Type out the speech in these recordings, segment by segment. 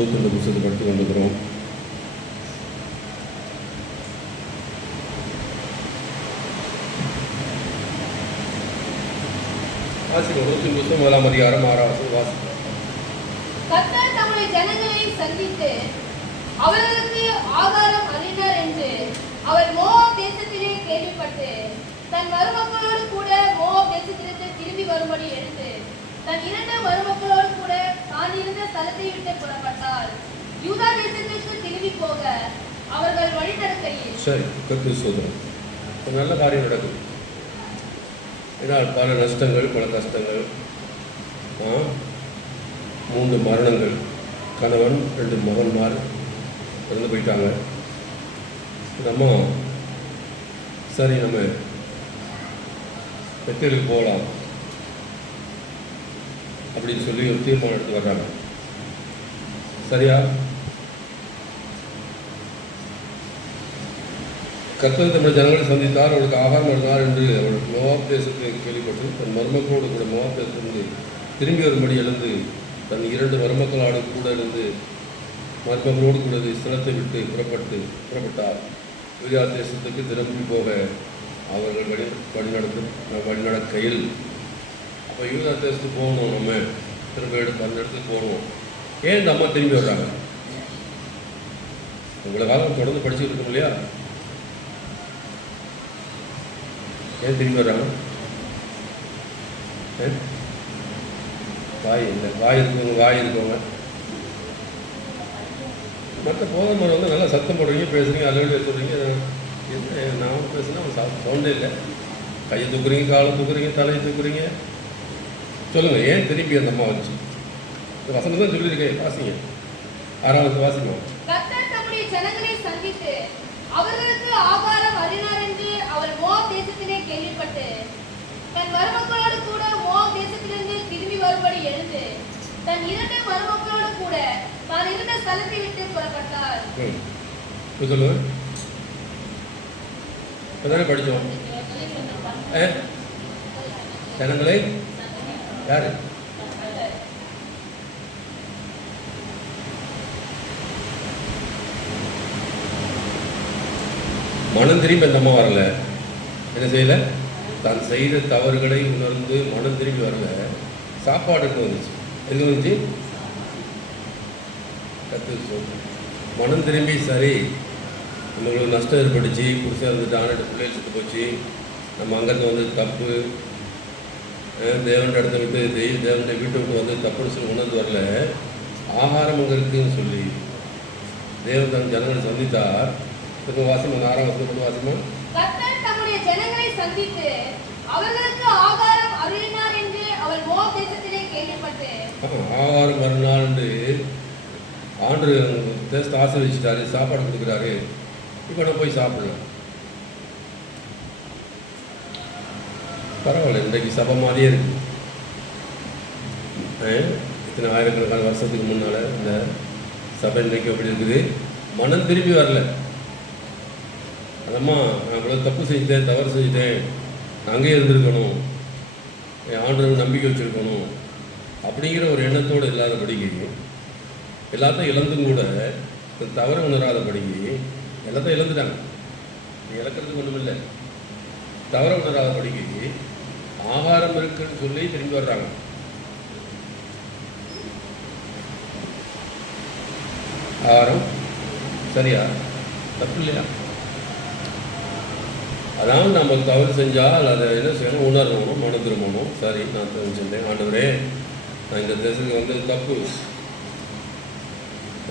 Ruth என்ற புத்தகத்தை படித்து கொண்டிருக்கிறோம். வாசிக்கும் ரூத்தின் புத்தகம் 1ஆம் அதிகாரம் 6ஆம் வசனம் வாசிக்கும். கர்த்தர் தம்முடைய ஜனங்களை சந்தித்து அவர்களுக்கு ஆகாரம் அளித்தார் என்று அவர் மோவாப் தேசத்திலே கேள்விப்பட்டு தன் மருமக்களோடு கூட மோவாப் தேசத்திலிருந்து திரும்பி வரும்படி எழுந்து தன் 2 மருமக்களோடு கூட தான் இருந்த ஸ்தலத்தை விட்டு புறப்பட்டார். யூதா தேசத்திற்கு திரும்பி போக அவர்கள் வழி நடக்கையில் சரி, கர்த்தர் சோதரம் ஒரு நல்ல காரியம் நடக்குது. ஏன்னால் பல நஷ்டங்கள், பல கஷ்டங்கள், 3 மரணங்கள், கணவன் 2 மகன்மார் இறந்து போயிட்டாங்க. நம்ம சரி நம்ம பெத்தேலுக்கு போகலாம் அப்படின்னு சொல்லி ஒரு தீர்மானம் எடுத்து வர்றாங்க. சரியா? கர்த்தர் தம்முடைய ஜனங்களை சந்தித்தார், அவளுக்கு ஆகாரம் இருந்தார் என்று அவள் மோவாப் தேசத்தை கேள்விப்பட்டு தன் மருமக்களோடு கூட மோவாப் தேசத்திலிருந்து திரும்பி வரும்படி எழுந்து தன் 2 மருமக்களோடு கூட இருந்து மருமகளோடு கூட ஸ்தலத்தை விட்டு புறப்பட்டார். யூதா தேசத்துக்கு திரும்பி போக அவர்கள் வழிநடக்கையில் அப்போ யூதா தேசத்துக்கு போகணும், நம்ம திரும்ப அந்த இடத்துக்கு போகணும். ஏன் இந்த அம்மா திரும்பி வர்றாங்க? இவ்வளோ காலம் தொடர்ந்து படிச்சுட்டு இருக்கோம் இல்லையா? ஏன் திரும்பி வர்றாங்க? வாய் இல்லை, வாய் இருக்கவங்க மற்ற போதமர் வந்து நல்லா சத்தம் போடுறீங்க, பேசுகிறீங்க, அலுவலி சொல்கிறீங்க. என்ன நான் பேசுனா அவங்க சவுண்டே இல்லை. கையை தூக்குறீங்க, காலை தூக்குறீங்க, தலையை தூக்குறீங்க. சொல்லுங்கள், ஏன் திரும்பி அந்த அம்மா வச்சு? இந்த வசனம் தான் சொல்லியிருக்கேன், வாசிங்க. 6ஆவது வாசிங்க. கர்த்தர் தம்முடைய ஜனங்களை சந்தித்து அவர்களுக்கு ஆகாரம் அளித்தார் என்று அவர் மோவாப் தேசத்திலே கேள்விப்பட்டு தன் மருமக்களோடு கூட மோவாப் தேசத்திலிருந்து திரும்பி வரும்படி எழுந்து தன் 2 மருமக்களோடு கூட தான் இருந்த ஸ்தலத்தை விட்டு புறப்பட்டார். சொல்லுங்க, இப்பதானே படித்தோம். ஜனங்களை யாரு? மனம் திரும்பி அந்த அம்மா வரல. என்ன செய்யலை? தான் செய்த தவறுகளை உணர்ந்து மனம் திரும்பி வரல. சாப்பாடுக்கு வந்துச்சு. எது வந்துச்சு? மனம் திரும்பி சரி, நம்மளுக்கு நஷ்டம் ஏற்பட்டுச்சு, புதுசாக இருந்துட்டு 8 பிள்ளைகள் சுட்டு போச்சு, நம்ம அங்கேருந்து வந்து தப்பு, தேவன் இடத்த விட்டு தேவனுடைய வீட்டை விட்டு வந்து தப்புன்னு சொல்லி உணர்ந்து வரல. ஆகாரம் அங்கே இருக்குன்னு சொல்லி தேவன் தன் ஜனங்களை சந்தித்தார். வாசிமா 6ஆம் வசனம் வாசிமா. கர்த்தர் தம்முடைய ஜனங்களை சந்தித்து அவர்களுக்கு ஆகாரம் அருளினார் என்று அவர் மோவாப் தேசத்திலே கேள்விப்பட்டு ஆகாரம் மறுநாள் என்று ஆண்டு தேசத்தை ஆசீர்வதிச்சிட்டாரு, சாப்பாடு கொடுக்குறாரு. இப்போ நான் போய் சாப்பிடலாம். பரவாயில்ல, இன்றைக்கு சபை மாதிரியே இருக்கு. இத்தனை ஆயிரக்கணக்கான வருஷத்துக்கு முன்னால் இந்த சபை இன்றைக்கு எப்படி இருக்குது? மனம் திரும்பி வரல. அதம்மா நான் இவ்வளோ தப்பு செஞ்சுட்டேன், தவறு செஞ்சுட்டேன், நான் அங்கேயே இருந்திருக்கணும், என் ஆண்டவருக்கு நம்பிக்கை வச்சுருக்கணும் அப்படிங்கிற ஒரு எண்ணத்தோடு இல்லாதபடிக்கு, எல்லாத்தையும் இழந்தும் கூட தவறு உணராதபடிக்கு எல்லாத்தையும் இழந்துட்டாங்க. இழக்கிறதுக்கு ஒன்றும் இல்லை. தவறு உணராதபடிக்கு ஆகாரம் இருக்குன்னு சொல்லி திரும்பி வர்றாங்க. ஆகாரம் சரியா? தப்பு இல்லையா? அதாவது நம்ம தவறு செஞ்சால் அதை என்ன செய்யணும்? உணரணும், மனம் திரும்பணும். சரி, நான் தெரிஞ்சுட்டேன், ஆண்டவரே நான் இந்த தேசத்துக்கு வந்தது தப்பு,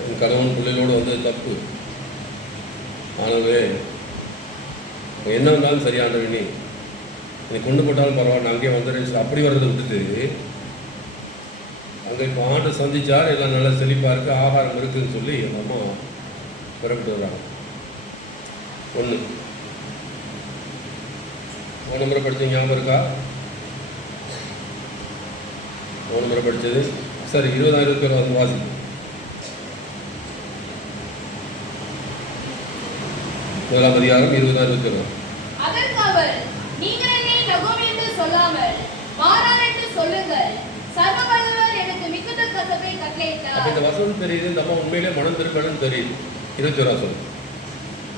என் கணவன் பிள்ளைகளோடு வந்தது தப்பு, ஆனவே என்ன வந்தாலும் சரி ஆண்டவனே, நீ கொண்டு போட்டாலும் பரவாயில்ல, அங்கேயே வந்துடுறேன்னு அப்படி வர்றதை விட்டுட்டு அங்கே இப்போ ஆண்டு சந்திச்சார், எல்லாம் நல்லா செழிப்பாக இருக்குது, ஆகாரம் இருக்குதுன்னு சொல்லி எங்கள் அம்மா பிறப்பிட்டு வர்றாங்க. ஒன்று போன முறை படித்தது ஞாபகம் இருக்கா? போன முறை படித்தது சரி. 20,000 பேர் வந்து வாசி. முதலாம் அதிகாரம் 20,000 பேர். அதற்கு அவர், நீங்கள் என்னை நகோமி என்று சொல்லாமல் மாறான் என்று சொல்லுங்கள், சர்வவல்லவர் எனக்கு மிகுந்த கசப்பை கட்டளையிட்டார். இந்த வசனம் தெரியுது, இந்த அம்மா உண்மையிலே மனம் திரும்பணும்னு தெரியுது. 21 சொல்லு.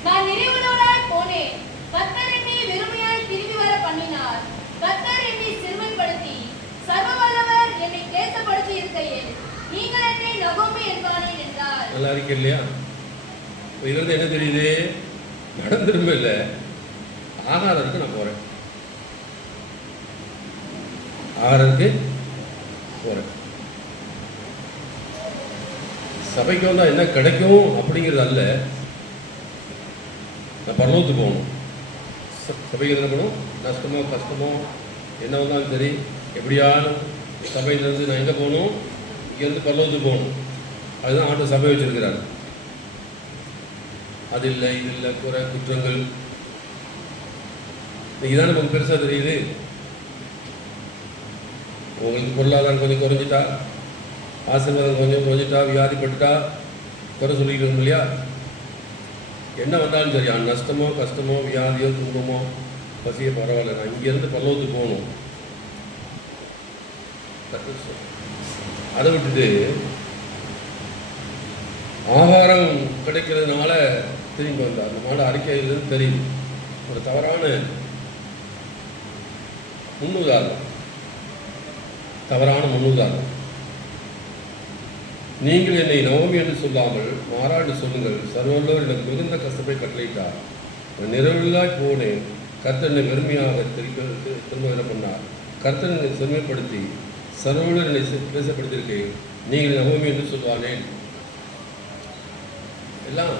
நான் நிறைவுள்ளவளாய் போனேன், கர்த்தர் என்னை வெறுமையாய் திரும்பி வர பண்ணினார். கர்த்தர் என்னை சிறுமைப்படுத்தி சர்வ வல்லவர் என்னை கிளேசப்படுத்தி இருக்கையில் நீங்கள் என்னை நகோமி என்பானேன் என்றார். நல்லா இருக்கு இல்லையா? இதுல என்ன தெரியுது? மனம் திரும்ப இல்லை, ஆகாரத்துக்கு நான் போறேன், ஆகாரத்துக்கு போறேன். சபைக்கு வந்தா என்ன கிடைக்கும் அப்படிங்கிறது அல்ல, நான் பரலோகத்துக்கு போகணும். சபைக்கு என்ன பண்ணணும்? நஷ்டமோ கஷ்டமோ என்ன வந்தாலும் சரி, எப்படியாலும் சபையிலேருந்து நான் எங்கே போகணும்? இங்கேருந்து பரலோகத்துக்கு போகணும். அதுதான் ஆண்டு சபை வச்சிருக்கிறார். அது இல்லை, இது இல்லை, குறை குற்றங்கள் இதுதான் நமக்கு பெருசாக தெரியுது. உங்களுக்கு பொருளாதாரம் கொஞ்சம் குறைஞ்சிட்டா, ஆசீர்வாதம் கொஞ்சம் குறைஞ்சிட்டா, வியாதிப்பட்டுட்டா குறை சொல்லிக்கிறோம் இல்லையா? என்ன வந்தாலும் சரி, நஷ்டமோ கஷ்டமோ வியாதியோ துன்பமோ பசியோ பரவாயில்ல, நான் இங்கேருந்து பரலோகத்துக்கு போகணும். அதை விட்டுட்டு ஆகாரம் கிடைக்கிறதுனால திரும்பி வந்தார். அந்த மாட அறிக்கையிலிருந்து தெரியுது ஒரு தவறான முன்னுதாரணம். நீங்கள் என்னை நவமி என்று சொல்லாமல் மாறாண்டு சொல்லுங்கள், சர்வல்லோர் எனக்கு மிகுந்த கஷ்டப்பை கட்டளையிட்டார். நான் நிறைவில்லாய் போனேன், கர்த்தர் என்னை வெறுமையாக திரும்ப என்ன பண்ணார். கர்த்தர் என்னை செம்மைப்படுத்தி சர்வல்லோர் என்னை பேசப்படுத்தியிருக்கேன், நீங்கள் நவமி என்று சொல்வானேன். எல்லாம்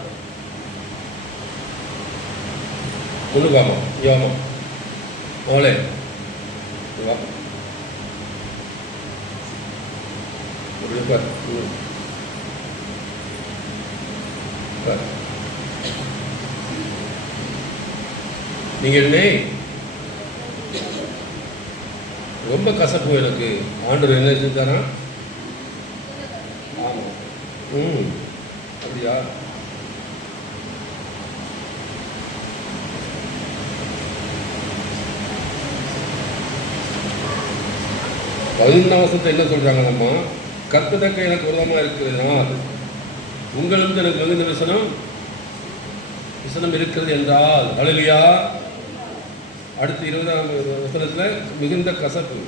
முன்னுக்காமா யோமா அவளே வா அப்படி பார். நீங்கள் என்னை ரொம்ப கசப்பு எனக்கு ஆண்டவர் என்ன செஞ்சாரா? ஆமாம். அப்படியா? பதினொன்றாம் வருஷத்தை என்ன சொல்றாங்க? நம்ம கர்த்தருக்கு எனக்கு விரோதமா இருக்கிறதுனால் உங்களிடம் எனக்கு மிகுந்த விசனம் இருக்கிறது என்றால், ஹல்லேலூயா. அடுத்து 20ஆம் வசனத்துல மிகுந்த கசப்பு,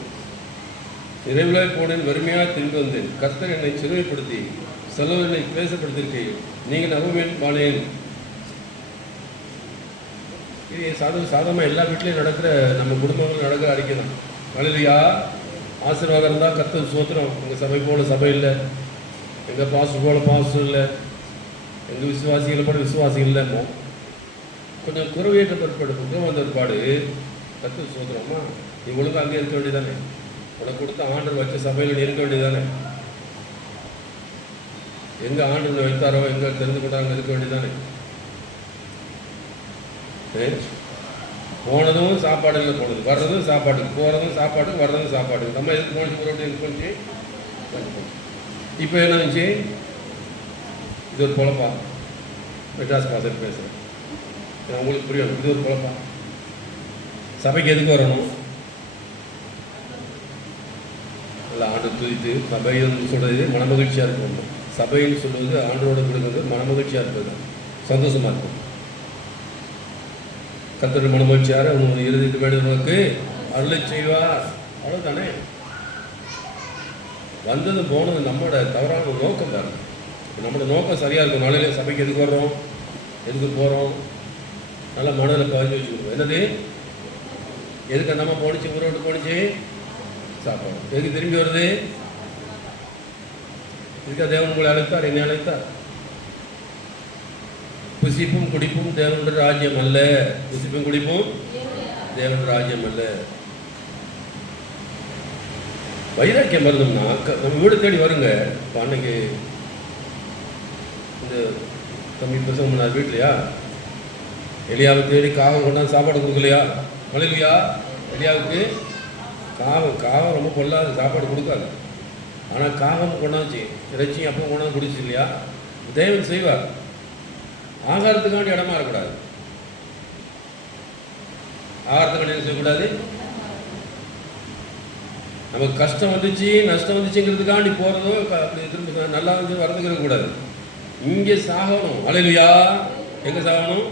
நிறைவிலாய் போனேன், வெறுமையாக திரும்பி வந்தேன், கர்த்தர் என்னை சிறுமைப்படுத்தி செலவு என்னை பேசப்படுத்தியிருக்கேன், நீங்கள் நவமேன் பானேன். இது சாதாரணமாக எல்லா வீட்லேயும் நடக்கிற, நம்ம குடும்பங்கள் நடக்கிற அறிக்கை தான். ஹல்லேலூயா. ஆசீர்வாதம் இருந்தால் கர்த்தர் சோத்திரம். எங்கள் சபை போல சபை இல்லை, எங்கள் பாஸ்டர் போல பாஸ்டர் இல்லை, எங்கள் விசுவாசிகளை போல விசுவாசிகள் இல்லைமோ. கொஞ்சம் குறைவேற்ற பிற்பாடு, குற்றம் வந்த பிற்பாடு கர்த்தர் சோத்திரமா, நீ ஒழுங்காக அங்கே இருக்க வேண்டியதானே, உனக்கு கொடுத்த ஆண்டர் வச்ச சபையில் நீ இருக்க வேண்டியதானே, எங்கே ஆண்டர் வைத்தாரோ எங்கே தெரிந்து கொண்டாங்க இருக்க வேண்டியதானே. போனதும் சாப்பாடு இல்லை, போனது வர்றதும் சாப்பாட்டுக்கு, போகிறதும் சாப்பாட்டுக்கு, வர்றதும் சாப்பாட்டுக்கு. நம்ம எதுக்கு போனிச்சு போகிறோம் எதுக்கு போனிச்சு. இப்போ என்ன இருந்துச்சு? இது ஒரு பொழப்பா? மெட்ராஸ் பாசல் பேசுகிறேன், உங்களுக்கு புரியும். இது ஒரு பொழப்பா? சபைக்கு எதுக்கு வரணும்? இல்லை, ஆண்டு துதித்து சபைன்னு சொல்கிறது மனமகிழ்ச்சியாக இருக்கணும். சபைன்னு சொல்வது ஆண்டோட கொடுக்குறது மனமகிழ்ச்சியாக இருப்பது, சந்தோஷமாக இருக்கும். கர்த்தர் மனமகிழ்ச்சியார் அவங்க இறுதிக்கு வேண்டுவதற்கு அருளை செய்வார். அவ்வளோதானே. வந்தது போனது நம்மளோட தவறான நோக்கம் பாருங்க. நம்மளோட நோக்கம் சரியாக இருக்கும். நாளையில சபைக்கு எதுக்கு வர்றோம், எதுக்கு போகிறோம், நல்லா மனதில் பதிஞ்சு வச்சுக்கணும். என்னது, எதுக்கு நம்ம போனிச்சு, ஊரோட்டு போனிச்சு சாப்பாடு. எதுக்கு திரும்பி வருது? இதுக்காக தேவன் உங்களை அழைத்தார், என்னை அழைத்தார். புசிப்பும் குடிப்பும் தேவனுடைய ராஜ்யம் அல்ல. புசிப்பும் குடிப்பும் தேவனுடைய ராஜ்யம் அல்ல. வைராக்கியம் வரணும்னா நம்ம வீடு தேடி வருங்க. இப்போ அன்னைக்கு இந்த தம்பி பிரசவம் பண்ணார் வீட்லையா, எலியாவை தேடி காகம் கொண்டாந்து சாப்பாடு கொடுக்கலையா? ஹல்லேலூயா. எலியாவுக்கு காகம் ரொம்ப பொல்லாது, சாப்பாடு கொடுக்காது. ஆனால் காகம் கொண்டாந்துச்சு, இறைச்சி அப்போ கொண்டாந்து குடிச்சு இல்லையா? தேவன் செய்வார். ஆகாரத்துக்காண்டி இடமா இருக்கக்கூடாது. ஆகாரத்துக்காண்டி என்ன செய்யக்கூடாது? நமக்கு கஷ்டம் வந்துச்சு நஷ்டம் வந்துச்சுங்கிறதுக்காண்டி போகிறதோ அப்படி திரும்ப நல்லா வந்து வரதுக்கிற கூடாது. இங்கே சாகணும். அல்லேலூயா. எங்கே சாகணும்?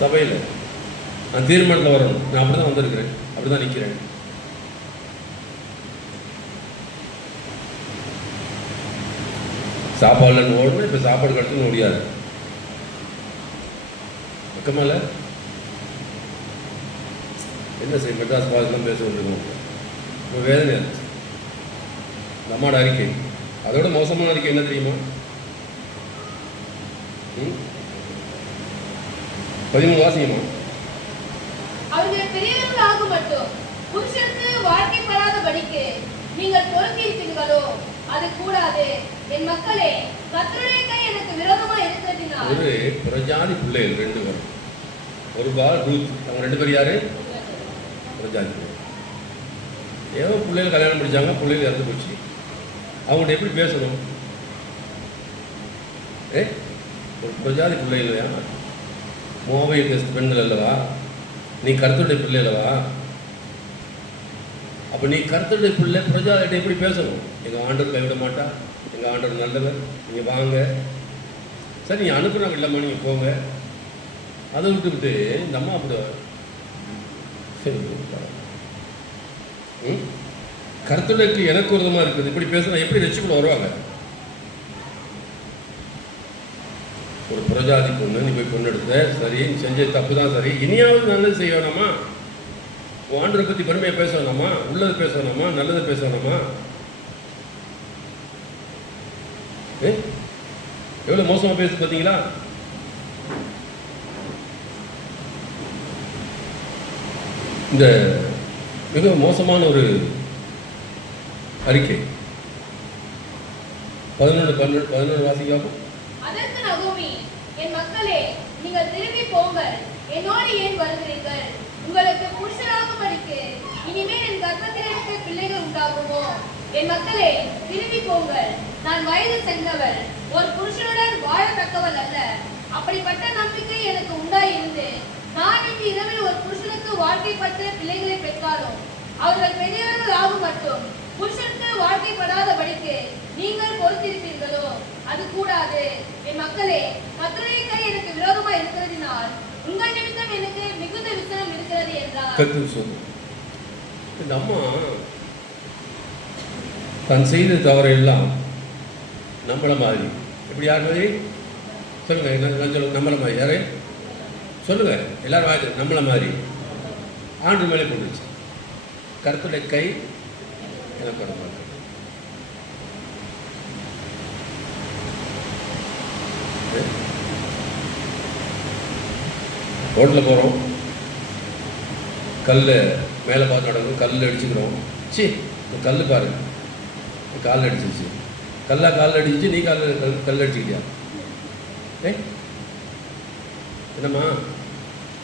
சபையில் நான் தீர்மானத்தில் வரணும். நான் அப்படி தான் வந்திருக்கிறேன், அப்படி தான் நிற்கிறேன். சாப்பாடுலன்னு ஓடணும். இப்போ சாப்பாடு கட்டுன்னு முடியாது. பக்கமால என்ன செய்ய மெட்ராஸ் பாசெல்லாம் பேச வேண்டியிருக்கோம். இப்போ வேதனை நம்மளோட அறிக்கை அதோட மோசமான அறிக்கை என்ன தெரியுமா? 13 வாசியமா? அவர்கள் பெரியவர்கள் ஆகும் மட்டும் புருஷனுக்கு வாழ்க்கைப்படாதபடிக்கு நீங்கள் பொறுத்திருப்பீர்களோ? அது கூடாது. என் மக்களே, கர்த்தருடைய கை எனக்கு விரோதமா இருக்கிறதினால். ஒரு புறஜாதி பிள்ளைகள் 2 பேரும், ஒரு பால் ரூத், அவங்க 2 பேர் யாரு? புறஜாதி பிள்ளைகள். ஏதோ பிள்ளைகள் கல்யாணம் முடிச்சாங்க, பிள்ளைகள் இறந்து போச்சு. அவங்கள்ட்ட எப்படி பேசணும்? ஒரு புறஜாதி பிள்ளை இல்லையா? மோபைல் தேசத்து பெண்கள் அல்லவா? நீ கர்த்தருடைய பிள்ளை அல்லவா? அப்போ நீ கர்த்தருடைய பிள்ளை புறஜாதிகிட்ட எப்படி பேசணும்? எங்கள் ஆண்டவர் கைவிட மாட்டா, எங்கள் ஆண்டவர் நல்லவர், நீங்கள் வாங்க. சரி, நீ அனுப்புகிறாங்க இல்லைம்மா, நீங்கள் போங்க. அதை விட்டுவிட்டு இந்த அம்மா அப்படி கர்த்தருக்கு எனக்கு ஒரு விதமாக இருக்குது, இப்படி பேசுனா எப்படி ரட்சிப்புல வருவாங்க? ஒரு புறஜாதி பொண்ணு நீ போய் பொண்ணு எடுத்த, சரி செஞ்ச தப்பு தான், சரி இனியாவது நல்லது செய்ய வேணாமா? ஆண்டரை பற்றி பெருமையை பேச வேணாமா? உள்ளது பேச வேணாமா? நல்லது பேச வேணாமா? எவ்வளோ மோசமாக பேசு பார்த்தீங்களா? இந்த மிக மோசமான ஒரு அறிக்கை. 11 வாசிக்காகும். அதற்கு நகோமி, என் மக்களே, நீங்கள் திரும்பி போங்கள், என்னோடு ஏன் வருகிறீர்கள்? உங்களுக்கு புருஷராகும்படிக்கு இனிமேல் என் கர்ப்பத்திலிருந்து பிள்ளைகள் உண்டாகுமோ? என் மக்களே, திரும்பி போங்கள். நான் வயது சென்றவள், ஒரு புருஷனுடன் வாழத்தக்கவள் அல்ல. அப்படிப்பட்ட நம்பிக்கை எனக்கு உண்டாயிருந்து நான் இன்று இரவில் ஒரு புருஷனுக்கு வாழ்க்கைப்பட்ட பிள்ளைகளை பெற்றாலும் அவர்கள் பெரியவர்கள் ஆகும் மட்டும் புருஷனுக்கு வாழ்க்கைப்படாதபடிக்கு நீங்கள் பொறுத்திருப்பீர்களோ? அது கூடாது. என் மக்களே, கர்த்தருடைய கை எனக்கு விரோதமா இருக்கிறதினால் உங்கள் நிமித்தம் எனக்கு மிகுந்த விசனம் இருக்கிறது என்றார். இந்த அம்மா தான் செய்த தவறையெல்லாம் நம்மள மாதிரி, எப்படி யார் மாதிரி சொல்லுங்க, சொல்லுங்க, நம்மள மாதிரி யாரு சொல்லுங்க, எல்லாரும் வாய்ப்பு நம்மள மாதிரி ஆண்டு மேலே கொண்டுச்சு. கர்த்தருடைய கை எனக்கு ஒரு பார்க்க. ரோட்டில் போகிறோம், கல் மேலே பார்த்து நடக்கும், கல் அடிச்சுக்கிறோம். சி இந்த கல் பாரு, கால் அடிச்சிச்சு, கால் அடிச்சு, நீ கல் அடிச்சுக்கிட்டியா? என்னம்மா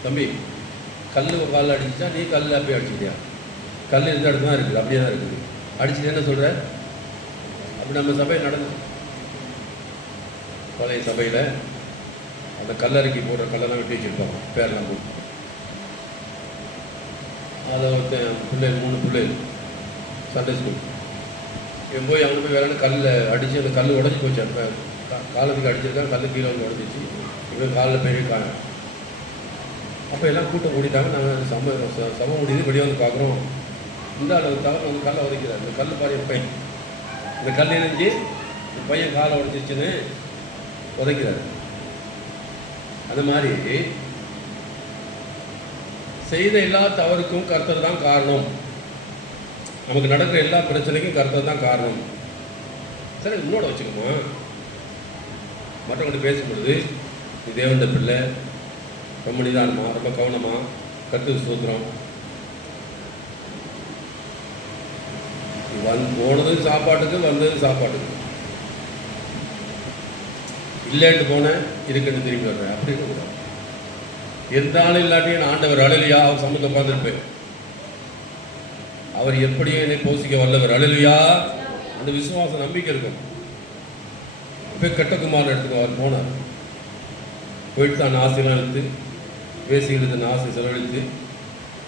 தம்பி, கல் காலில் அடிச்சிச்சா, நீ கல் அப்படியே அடிச்சுக்கிட்டியா? கல் இருந்த இடத்துல தான் இருக்குது, அப்படியே தான் இருக்குது. அடிச்சுட்டு என்ன சொல்கிற? அப்படி நம்ம சபையில் நடந்தது. பழைய சபையில் அந்த கல்லறைக்கு போடுற கல்லெல்லாம் வெட்டி வச்சுருப்பாங்க, பேரெல்லாம் போட்டு. அதை ஒருத்தன் பிள்ளைகள் 3 பிள்ளைகள் சண்டே ஸ்கூல் இவன் போய் அவங்க போய் வேலைன்னு கல்லில் அடித்து அந்த கல் உடஞ்சி போச்சு. அப்போ காலத்துக்கு அடிச்சிருக்காங்க, கல் கீழே வந்து உடஞ்சிச்சு. இவன் காலில் பெரிய காயம். அப்போ எல்லாம் கூட்டம் கூட்டிட்டாங்க. நாங்கள் சம முடியுது, வெளியே வந்து பார்க்குறோம். இந்த அளவு தவறு வந்து கல்லை உதைக்கிறார். இந்த கல் பாரு பையன், இந்த கல் இணைஞ்சி பையன் காலை உடச்சிச்சுன்னு உதைக்கிறார். அந்த மாதிரி செய்த எல்லா தவறுக்கும் கர்த்தர் தான் காரணம். நமக்கு நடக்கிற எல்லா பிரச்சனைக்கும் கர்த்தர் தான் காரணம். சரி, உன்னோட வச்சுக்கோமா. மற்றவங்கள்ட்ட பேசும்பொழுது நீ தேவண்ட பிள்ளை, ரொம்ப நிதானமா, ரொம்ப கவனமா, கர்த்தர் ஸ்தோத்திரம். போனது சாப்பாட்டுக்கு, வந்தது சாப்பாட்டுக்கு. இல்லைன்ட்டு போனேன், இருக்குன்னு திரும்பி வர்றேன், அப்படி இருக்கக்கூடாது. இருந்தாலும் இல்லாட்டியும் நான் ஆண்டவர் அழலியா அவர் சமூகத்தை பார்த்துருப்பேன். அவர் எப்படியும் என்னை போசிக்க வல்லவர். அழலியா அந்த விசுவாச நம்பிக்கை இருக்கும். இப்போ கெட்டகுமார் இடத்துக்கு அவர் போனார். போயிட்டு தான் ஆசையெல்லாம் எடுத்து பேசிக்கிட்டு ஆசை செலவழித்து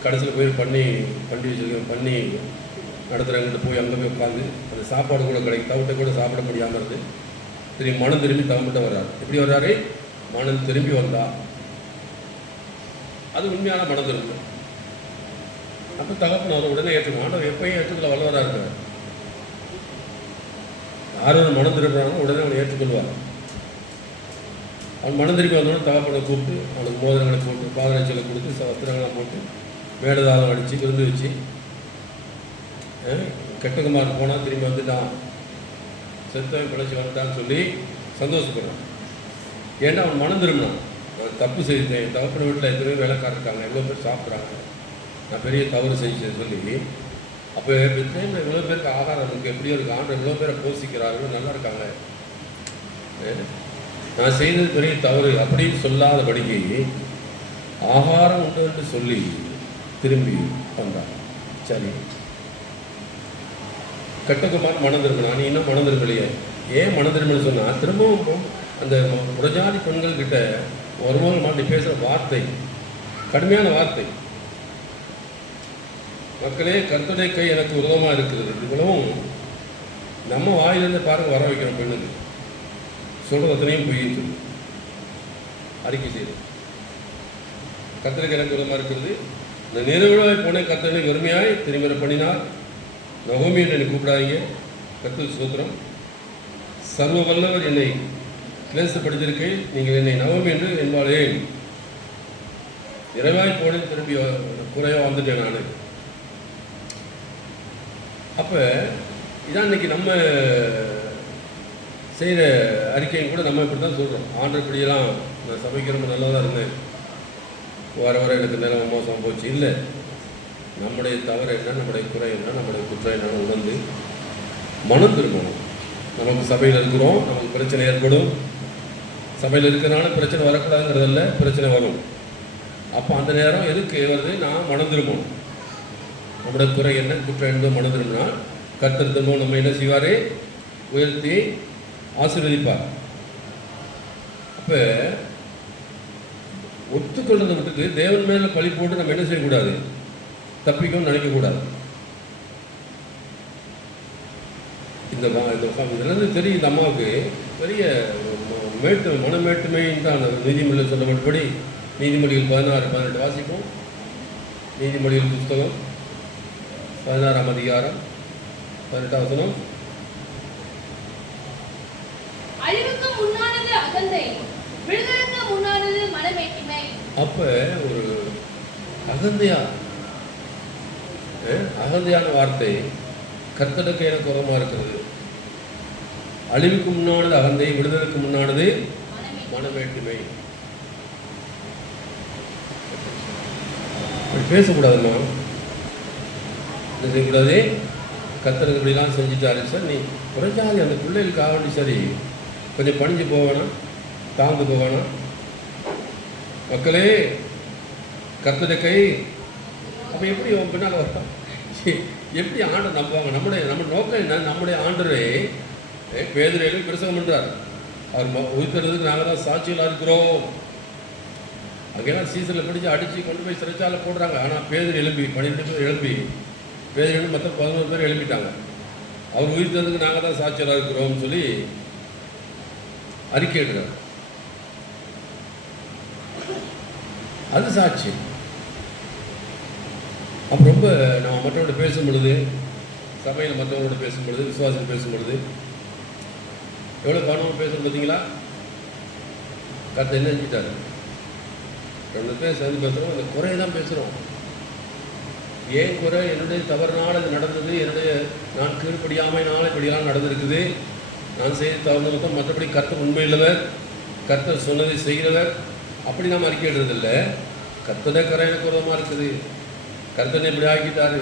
கடைசியில் போய் பண்ணி வச்சிருக்கேன், பண்ணி நடத்துகிறவங்கிட்ட போய் அங்கே போய் உட்காந்து அந்த சாப்பாடு கூட கிடைக்கும், தவிட்ட கூட சாப்பிட முடியாமல் இருந்து திரும்பி மனம் திரும்பி தவம்பிட்ட வர்றாரு. எப்படி வர்றாரு? மனம் திரும்பி வந்தா. அது உண்மையான மனம் திரும்ப. அப்போ தகப்பன் அவரை உடனே ஏற்றுக்கணும். ஆண்டவர் எப்பயும் ஏற்றுக்கொள்ள வல்லவராக இருக்கார். யார் ஒரு மனம் திரும்புறானோ உடனே அவனை ஏற்றுக்கொள்வார். அவன் மனம் திரும்பி வந்தோடனே தகப்பனை கூப்பிட்டு அவனுக்கு மோதிரங்களை போட்டு பாதரட்சிகளை கொடுத்து வஸ்திரங்களை போட்டு மேடதாளம் அடித்து விருந்து வச்சு, கெட்டகுமார் போனால் திரும்பி வந்துட்டான், செத்தவன் பிழைச்சி வந்துட்டான்னு சொல்லி சந்தோஷப்படுறான். ஏன்னா அவன் மனம் திரும்பினான். நான் தப்பு செய்தேன், தகப்பன வீட்டில் எத்தனை வேலைக்காரர் இருக்காங்க, எவ்வளோ பேர் சாப்பிட்றாங்க, நான் பெரிய தவறு செஞ்சேன்னு சொல்லி அப்போ டைமில் இவ்வளோ பேருக்கு ஆகாரம் நமக்கு எப்படியோ இருக்கு, ஆண்டு இவ்வளோ பேரை போஷிக்கிறார், இவ்வளோ நல்லா இருக்காங்க, நான் செய்தது பெரிய தவறு அப்படின்னு சொல்லாதபடிக்கு ஆகாரம் உண்டு என்று சொல்லி திரும்பி வந்தான். சரி, கெட்டகுமார் மனம் திரும்பினா, நீ இன்னும் மனம் திரும்பலையே. ஏன் மனம் திரும்பன்னு சொன்னால், திரும்பவும் அந்த புறஜாதி பெண்கள் கிட்ட ஒருமுறை மாட்டி பேசுகிற வார்த்தை கடுமையான வார்த்தை. மக்களே, கர்த்தருடைய கை எனக்கு விரோதமாக இருக்கிறது. இவ்வளவும் நம்ம வாயிலிருந்து பாருங்க வர வைக்கிறோம். பெண்ணுக்கு சொல்கிறது அத்தனையும் பொய்ன்னு சொல்லி அறிக்கை செய்யுது. கர்த்தருக்கு எனக்கு விரோதமாக இருக்கிறது. இந்த நிறைவிழாவை போன கர்த்தனை வெறுமையாய் திரும்பி பண்ணினார். நகோமி என்று என்னை கூப்பிடாதீங்க, கர்த்தர் ஸ்தோத்திரம். சர்வ வல்லவர் என்னை கிளேசப்படுத்தியிருக்கை, நீங்கள் என்னை நவமி என்று என்பாளே. இரவாய் போன திரும்பி குறையாக வந்துட்டேன் நான். அப்போ இதான் இன்னைக்கு நம்ம செய்கிற அறிக்கையும் கூட நம்ம இப்படி தான் சொல்கிறோம். ஆண்டபடியெல்லாம் நான் சபைக்கு ரொம்ப நல்லா தான் இருந்தேன், வர வர எனக்கு நிலைமை மோசம் போச்சு. இல்லை, நம்முடைய தவறு என்ன, நம்முடைய குறை என்ன, நம்முடைய குற்றம் என்னன்னு உணர்ந்து மனம் திரும்பணும். நமக்கு சபையில் இருக்கிறோம், நமக்கு பிரச்சனை ஏற்படும். சபையில் இருக்கிறனால பிரச்சனை வரக்கூடாதுங்கிறதில்ல, பிரச்சனை வரும். அப்போ அந்த நேரம் எதுக்கு வருது? நான் மனம் திரும்பணும். நம்முடைய குறை என்ன, குற்றம் என்ன மனம் திரும்பினா கர்த்தர் திரும்பவும் நம்ம என்ன செய்வார்? உயர்த்தி ஆசீர்வதிப்பார். அப்போ ஒத்துக்கொள்றதை விட்டுட்டு தேவன் மேலே பழி போட்டு நம்ம என்ன செய்யக்கூடாது? தப்பிக்கவும் நினைக்கக்கூடாது. இந்த தெரியும், இந்த அம்மாவுக்கு பெரிய மனமேட்டுமைன்னு தான் நீதிமொழியில் சொல்லப்பட்டபடி நீதிமொழிகள் 16-18 வாசிப்போம். நீதிமொழிகள் புஸ்தகம் 16ஆம் அதிகாரம் 18ஆம் வசனம். அழிவுக்கு முன்னானது அகந்தை, விடுதலுக்கு முன்னானது மனமேட்டிமை. அப்ப ஒரு அகந்தையான வார்த்தை கர்த்தருக்கு எனக்கு உரமாக இருக்கிறது. அழிவுக்கு முன்னானது அகந்தை, விடுதலுக்கு முன்னானது மனமேட்டுமை. பேசக்கூடாதுமா, என்ன செய்யக்கூடாது? கர்த்தருக்கு இப்படிலாம் செஞ்சுட்டாரு சார், நீ குறைஞ்சாது அந்த பிள்ளைகளுக்காக வேண்டி சரி கொஞ்சம் பணிஞ்சு போவேனா, தாழ்ந்து போவேனா? மக்களே, கர்த்தருடைய கை அப்போ எப்படி அவன் பின்னால் வரலாம்? எப்படி ஆண்டு நம்புவாங்க? நம்ம நோக்கம் என்ன? நம்முடைய ஆண்டரை பேதுரையிலும் பிரசவம் பண்ணுறார். அவர் உயிர்த்தெழுதுக்கு நாங்கள் தான் சாட்சிகளாக இருக்கிறோம். அங்கெல்லாம் சீசனில் பிடிச்சி அடித்து கொண்டு போய் சிறைச்சாலை போடுறாங்க. ஆனால் பேதர் எழுப்பி 12 பேர் எழுப்பி, பேதர் மொத்தம் 11 பேர் எழுப்பிட்டாங்க. அவர் உயிர்த்தெழுதுக்கு நாங்கள் தான் சாட்சிகளாக இருக்கிறோம்னு சொல்லி அறிக்கை எடுக்கிறார். அது சாட்சி. அப்போ ரொம்ப நம்ம மற்றவங்களோட பேசும் பொழுது, சபையில் மற்றவங்களோட பேசும் பொழுது, விசுவாசம் பேசும் பொழுது எவ்வளோ கவனமாக பேசணும் பார்த்தீங்களா? கர்த்தர் என்ன செஞ்சிட்டாரு? 2 பேர் சேர்ந்து பேசுகிறோம், அந்த குறையை தான் பேசுகிறோம். ஏன் குறை? என்னுடைய தவறுனால இது நடந்தது, நான் கீழ்ப்படியாமைனால இப்படியெல்லாம் நடந்திருக்குது, நான் செய்த தவறு மொத்தம். மற்றபடி கர்த்தர் உண்மையில்லவர், கர்த்தர் சொன்னதை செய்கிறவர், அப்படி நாம் அறிக்கை எழுதுறதில்லை. கர்த்தரே குறை எனக்கு குறைமாக இருக்குது, கர்த்தனை இப்படி ஆக்கிட்டாரு,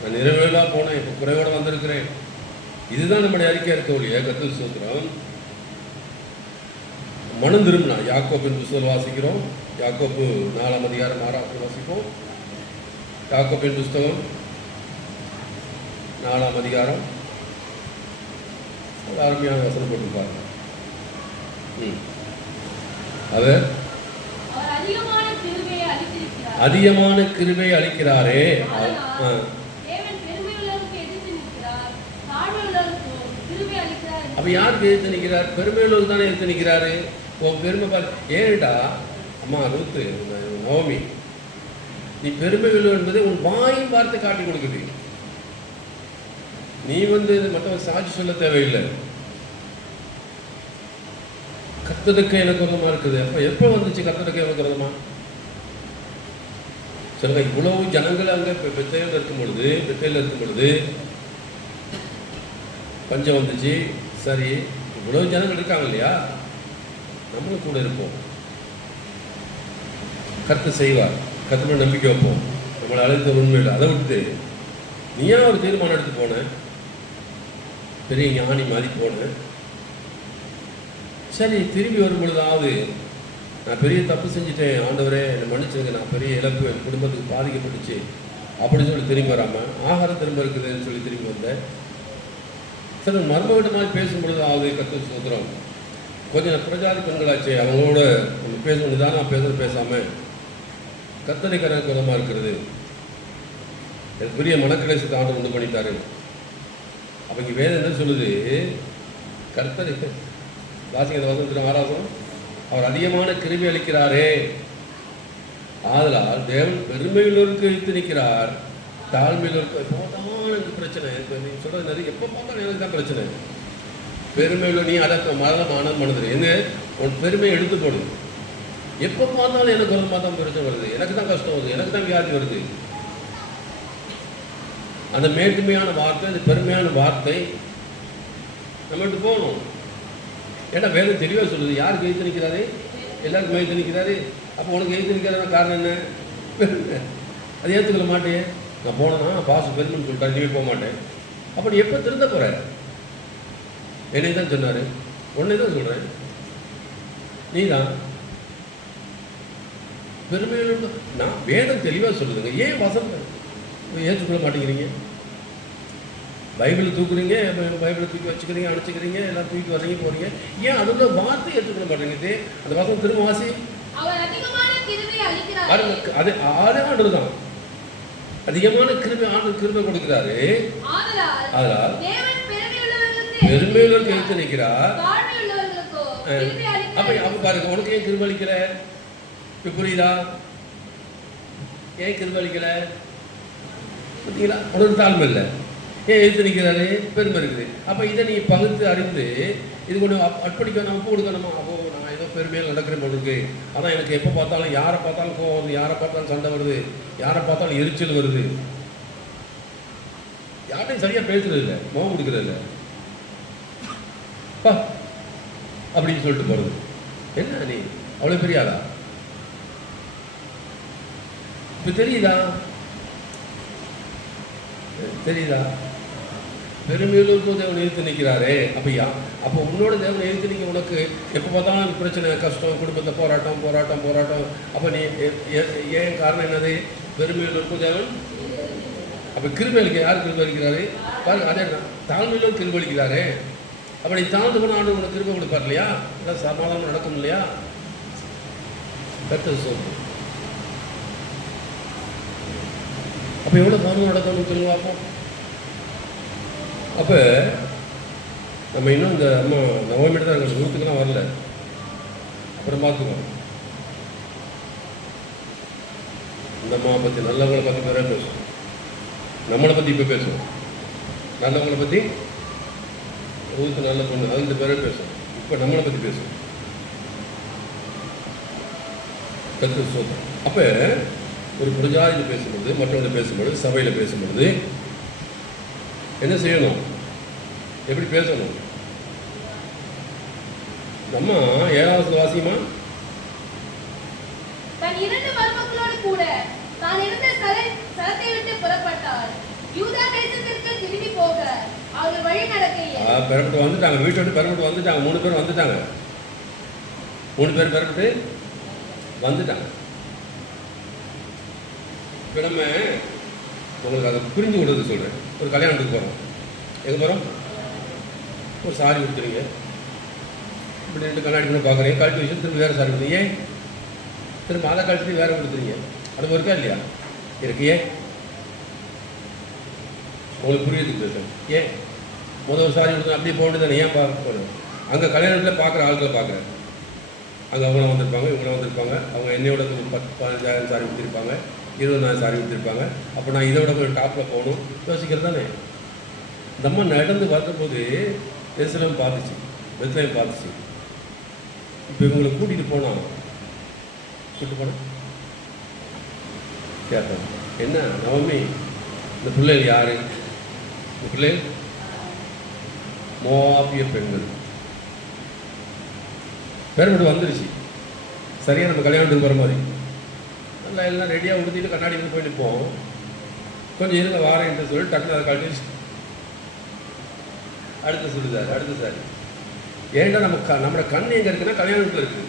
நான் நிறைவேறா போனேன், இப்போ குறைவோடு வந்திருக்கிறேன். இதுதான் நம்முடைய அறிக்கை இருக்க ஒழிய கர்த்தர் ஸ்தோத்திரம். மனம் திரும்பினா யாக்கோபின் புஸ்தகம் வாசிக்கிறோம். யாக்கோப்பு 4ஆம் அதிகாரம் 6ஆம் வாசிப்போம். யாக்கோபின் புஸ்தகம் 4ஆம் அதிகாரம், அது அருமையான வசனம் போட்டுருப்பாங்க. அவர் அதிகமான கிருபையை அளித்திருக்கிறார். அதிகமான கிருபை அளிக்கிறாரே. அதனால் தேவன் பெருமையுள்ளவருக்கு எதிர்த்து நிற்கிறார், தாழ்மையுள்ளவருக்கு கிருபை அளிக்கிறார். அப்ப யாருக்கு எதிர்த்து நிற்கிறார்? பெருமையுள்ளவருக்கு தானே எதிர்த்து நிற்கிறாரு. உன் பெருமை பாரு. ஏன்டா அம்மா ரூத்து, நவமி, நீ பெருமை உள்ளவன் என்பதை உன் வாயின் வார்த்தை காட்டி கொடுக்குது. நீ மற்றவன் சாட்சி சொல்ல தேவையில்லை. கர்த்தருக்கு எனக்கு விரோதமா இருக்குது. அப்ப எப்போ வந்துச்சு கர்த்தருக்கு எனக்கு விரோதமா? சொல்லுங்க. இவ்வளவு ஜனங்கள் அங்கே பெத்தையில் இருக்கும் பொழுது பஞ்சம் வந்துச்சு. சரி, இவ்வளவு ஜனங்கள் இருக்காங்க இல்லையா, நம்மளும் கூட இருப்போம். கர்த்தர் செய்வார். கர்த்தர் நம்பிக்கை வைப்போம். நம்மளை அழைத்த உண்மையில் அதை விட்டு நீயா ஒரு தீர்மானம் எடுத்து போன, பெரிய ஞானி மாதிரி போன. சரி, திரும்பி வரும் பொழுதாவது நான் பெரிய தப்பு செஞ்சுட்டேன், ஆண்டவரே என்னை மன்னிச்சுங்க, நான் பெரிய இழப்பு, என் குடும்பத்துக்கு பாதிக்கப்பட்டுச்சு அப்படின்னு சொல்லி திரும்பி வராமல் ஆகாரம் திரும்ப இருக்குதுன்னு சொல்லி திரும்பி வந்தேன். சரி, மர்ம விடமாக பேசும் பொழுதாவது கர்த்தர் ஸ்தோத்திரம், கொஞ்சம் பிரஜாதி பெண்களாச்சு, அவங்களோட நம்ம பேசணும், நிதானம் பேசாமல் கர்த்தருக்கு எனக்கு விரோதமாக இருக்கிறது, எனக்கு பெரிய மனக்கடைசத்தை ஆண்டு உண்டு பண்ணிட்டாரு. அப்போ இங்கே வேதம் என்ன சொல்லுது? கர்த்தர் வாசிங்க இந்த வசனத்தில் ஆராசனம், அவர் அதிகமான கிருபை அளிக்கிறாரே. ஆதலால் தேவன் பெருமையுள்ளவருக்கு இழுத்து நிற்கிறார், தாழ்மையுள்ளவருக்கு. போதான பிரச்சனை இப்போ நீ சொல்கிறது நிறைய, எப்போ பார்த்தாலும் எனக்கு தான் பிரச்சனை. பெருமையுள்ள நீ அடக்க மரணம் ஆனது மனதில் எங்க உன் பெருமையை எடுத்து போடுது. எப்போ பார்த்தாலும் எனக்கு ஒரு மாதம் பிரச்சனை வருது, எனக்கு தான் கஷ்டம் வருது, எனக்கு தான் வியாதி வருது. அந்த மேட்டுமையான வார்த்தை, அந்த பெருமையான வார்த்தை நம்மகிட்ட போகணும். ஏன்னா வேதம் தெளிவாக சொல்லுது, யாருக்கு எழுத்து நிற்கிறாரு? எல்லாருக்கும் எழுத்து நிற்கிறாரு. அப்போ உனக்கு எழுத்து நிற்கிறான காரணம் என்ன? அது ஏற்றுக்கொள்ள மாட்டேன். நான் போனேன்னா பாசு பெருமைன்னு சொல்லிட்டா, நீ போக மாட்டேன். அப்போ நீ எப்போ திருந்த போகிற? என்னை தான் சொன்னார், உன்னை தான் சொல்கிறேன், நீ தான் பெருமையில். நான் வேதம் தெளிவாக சொல்லுதுங்க. ஏன் வசனம் ஏற்றுக்கொள்ள மாட்டேங்கிறீங்க? பைபிள் தூக்குறீங்க, பைபிளை தூக்கி வச்சுக்கிறீங்க, அனுப்பிச்சுக்கிறீங்க, எல்லாம் தூக்கி வர்றீங்க போகிறீங்க. ஏன் அதோட வார்த்தை ஏற்றுக்கொள்ள மாட்டேங்குது? அந்த வசனம் திரும்ப வாசி. அது ஆண்டு தான் அதிகமான கிருபை, ஆண்டு கிருபை கொடுக்கிறாரு. அதனால் பெருமையுள்ளவருக்கு எடுத்து நிற்கிறார். அப்ப பாருங்க, உனக்கு ஏன் கிருபை அளிக்கல? இப்போ புரியுதா? ஏன் கிருபை அளிக்கல? பார்த்தீங்களா? உனக்கு தாழ்மை இல்லை. ஏன் எழுத்து நிற்கிறாரு? பெருமை இருக்குது. அப்போ இதை நீ பகுத்து அறிந்து இது கொஞ்சம் அர்ப்பணிக்கணும், ஒப்பு கொடுக்கணுமா? அப்போ நான் ஏதோ பெருமையாக நடக்கிறேன் பொழுது, அதான் எனக்கு எப்போ பார்த்தாலும், யாரை பார்த்தாலும் கோவம் வருது, யாரை பார்த்தாலும் சண்டை வருது, யாரை பார்த்தாலும் எரிச்சல் வருது, யார்ட்டையும் சரியாக பேசுறது இல்லை, முகம் கொடுக்குறது இல்லை, பா அப்படின்னு சொல்லிட்டு போகிறது. என்ன நீ அவ்வளோ பெரிய ஆளா? இப்போ தெரியுதா? பெருமையுள்ளவருக்கு தேவன் எழுத்து நிற்கிறாரே. அப்போ உன்னோட தேவனை எழுத்து நிற்க உனக்கு எப்போ பார்த்தாலும் பிரச்சனை, கஷ்டம், குடும்பத்தை போராட்டம். அப்போ நீ ஏன் காரணம் என்னது? பெருமையுள்ளவருக்கு தேவன். அப்போ கிருபை அளிக்க யார் கிருபை அளிக்கிறாரு? பாருங்க, அதே தாழ்மையிலும் கிருபை அளிக்கிறாரு. அப்போ நீ தாழ்ந்து போன ஆண்டு உனக்கு கிருபை கொடுப்பார் இல்லையா? எல்லாம் சமாதானம் நடக்கும் இல்லையா? கர்த்தர் சொல்லுங்க. அப்போ எவ்வளோ கவனம் நடக்கணும் சொல்லுங்க பார்ப்போம். அப்போ நம்ம இன்னும் இந்த அம்மா நவமிட்டு தான் இருக்கிற தூரத்துக்குலாம் வரல, அப்புறம் பார்த்துக்கோம். இந்த அம்மா பற்றி, நல்லவங்களை பற்றி வேற பேசுவோம், நம்மளை பற்றி இப்போ பேசுவோம். நல்லவங்களை பற்றி ஊருக்கு நல்ல பொண்ணு, அது இந்த பேரே பேசுவோம். இப்போ நம்மளை பற்றி பேசுவோம். கர்த்தர் ஸ்தோத்திரம். அப்போ ஒரு பிரஜாதியில் பேசும்பொழுது, மற்றவங்க பேசும்பொழுது, சபையில் பேசும்பொழுது என்ன செய்யணும்? எப்படி பேசணும்? நம்ம 7வது வாசியமா, தன் 2 மருமக்களோடு கூட தான் இருந்த ஸ்தலத்தை விட்டு புறப்பட்டார். யூதா தேசத்திற்கு திரும்பி போக அவர்கள் வழி நடக்கையில் பெறப்பட்டு வந்துட்டாங்க. வீட்டை விட்டு பெறப்பட்டு வந்துட்டாங்க. 3 பேர் வந்துட்டாங்க. 3 பேர் பெறப்பட்டு வந்துட்டாங்க. இப்போ நம்ம உங்களுக்கு அதை புரிஞ்சு கொடுத்து சொல்கிறேன். ஒரு கல்யாணத்துக்கு போகிறோம். எங்கே போகிறோம்? ஒரு சாரி கொடுத்துறீங்க, இப்படி 2 கண்ணாடி கூட பார்க்குறீங்க, கழட்டி வச்சு திரும்ப வேறு சாரி கொடுத்தீங்க, ஏன் திரும்ப அதை கழட்டி வேறு கொடுத்துறீங்க. அனுபவம் இருக்கா இல்லையா? இருக்கு. ஏன் உங்களுக்கு புரியுதுக்கு இருக்கு. ஏன் முதல் சாரி கொடுத்தா அப்படியே போட்டு தானே ஏன் பார்க்க? அங்கே கல்யாணத்தில் பார்க்குற ஆட்களை பார்க்குறேன். அங்கே அவங்கள வந்திருப்பாங்க, இவங்கள வந்திருப்பாங்க, அவங்க என்னையோட 10-15,000 சாரி விற்றுருப்பாங்க, 20,000 சாரி விற்றுருப்பாங்க. அப்போ நான் இதோட கொஞ்சம் டாப்பில் போகணும் யோசிக்கிறது தானே. இந்த அம்மா நடந்து பார்த்தபோது எருசலேம் பார்த்துச்சு, பெத்லகேம் பார்த்துச்சு. இப்போ இவங்களை கூட்டிகிட்டு போனால் கேட்பாங்க, என்ன நவமி இந்த பிள்ளைகள் யார்? இந்த பிள்ளைகள் மோவாபிய பெண்கள். பேர்பட்டு வந்துருச்சு. சரியாக நம்ம கல்யாணத்துக்கு போகிற மாதிரி நல்லா எல்லாம் ரெடியாக உடுத்திட்டு கண்ணாடி வந்து போய் நிற்போம். கொஞ்சம் இருங்க வாரேன்ட்டு சொல்லி டக்குனு அதை கழிச்சு அடுத்த சொல்லுதார் அடுத்த சாரி. ஏன்டா நம்மளோட கண் எங்கே இருக்குன்னா கல்யாணத்தில் இருக்குது.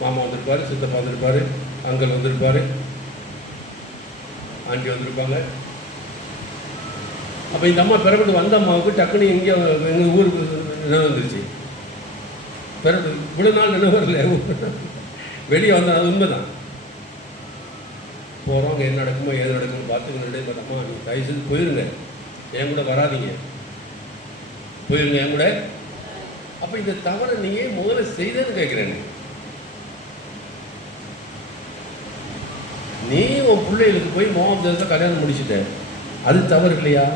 மாமா வந்திருப்பார், சித்தப்பா வந்திருப்பார், அங்கிள் வந்திருப்பார், ஆண்டி வந்திருப்பாங்க. அப்போ இந்த அம்மா பிறகு வந்த அம்மாவுக்கு டக்குன்னு எங்கே எங்கள் ஊருக்கு நினைவு வந்துருச்சு. பிறகு இவ்வளோ நாள் நினைவு வரல, வெளியே வந்தால் அது உண்மை தான். போகிறோம், அங்கே என்ன நடக்குமோ ஏது நடக்குமோ பார்த்துக்கிட்டு பார்த்தம்மா நீ தயவு செய்து போயிருங்க, என் கூட வராதிங்க, போயிருங்க என் கூட. அப்போ இந்த தவறை நீங்கள் முதல்ல செய்தேன்னு கேட்குறேன். நீ உன் பிள்ளைகளுக்கு போய் மோகம் தேசத்தை கல்யாணம் முடிச்சுட்ட, அது தவறு இல்லையா?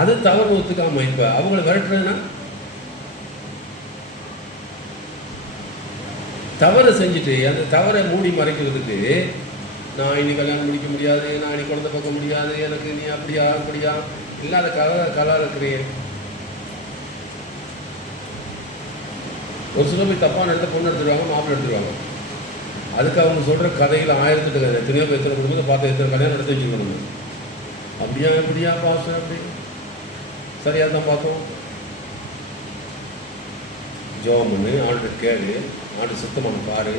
அது தவறு ஒத்துக்காம இப்போ அவங்கள விரட்டுறதுன்னா தவறை செஞ்சுட்டு அந்த தவறை மூடி மறைக்கிறதுக்கு நான் இனி கல்யாணம் முடிக்க முடியாது, நான் இனி குழந்தை பார்க்க முடியாது, எனக்கு நீ அப்படியா அப்படியா இல்லாத கலா இருக்கிறேன். ஒரு சில போய் தப்பான இடத்த பொண்ணு எடுத்துருவாங்க, மாப்பிள்ளை எடுத்துருவாங்க. அதுக்கு அவங்க சொல்கிற கதையில் 1008 கதை. எத்தனையோ பேர் எத்தனை குடும்பத்தை பார்த்து எத்தனை கல்யாணம் எடுத்து வச்சுக்கணும். அப்படியா எப்படியா பாசம் அப்படி சரியாக தான் பார்த்தோம். ஜோம் பண்ணு, ஆண்டு கேடு, ஆண்டு சுத்தமான பாரு.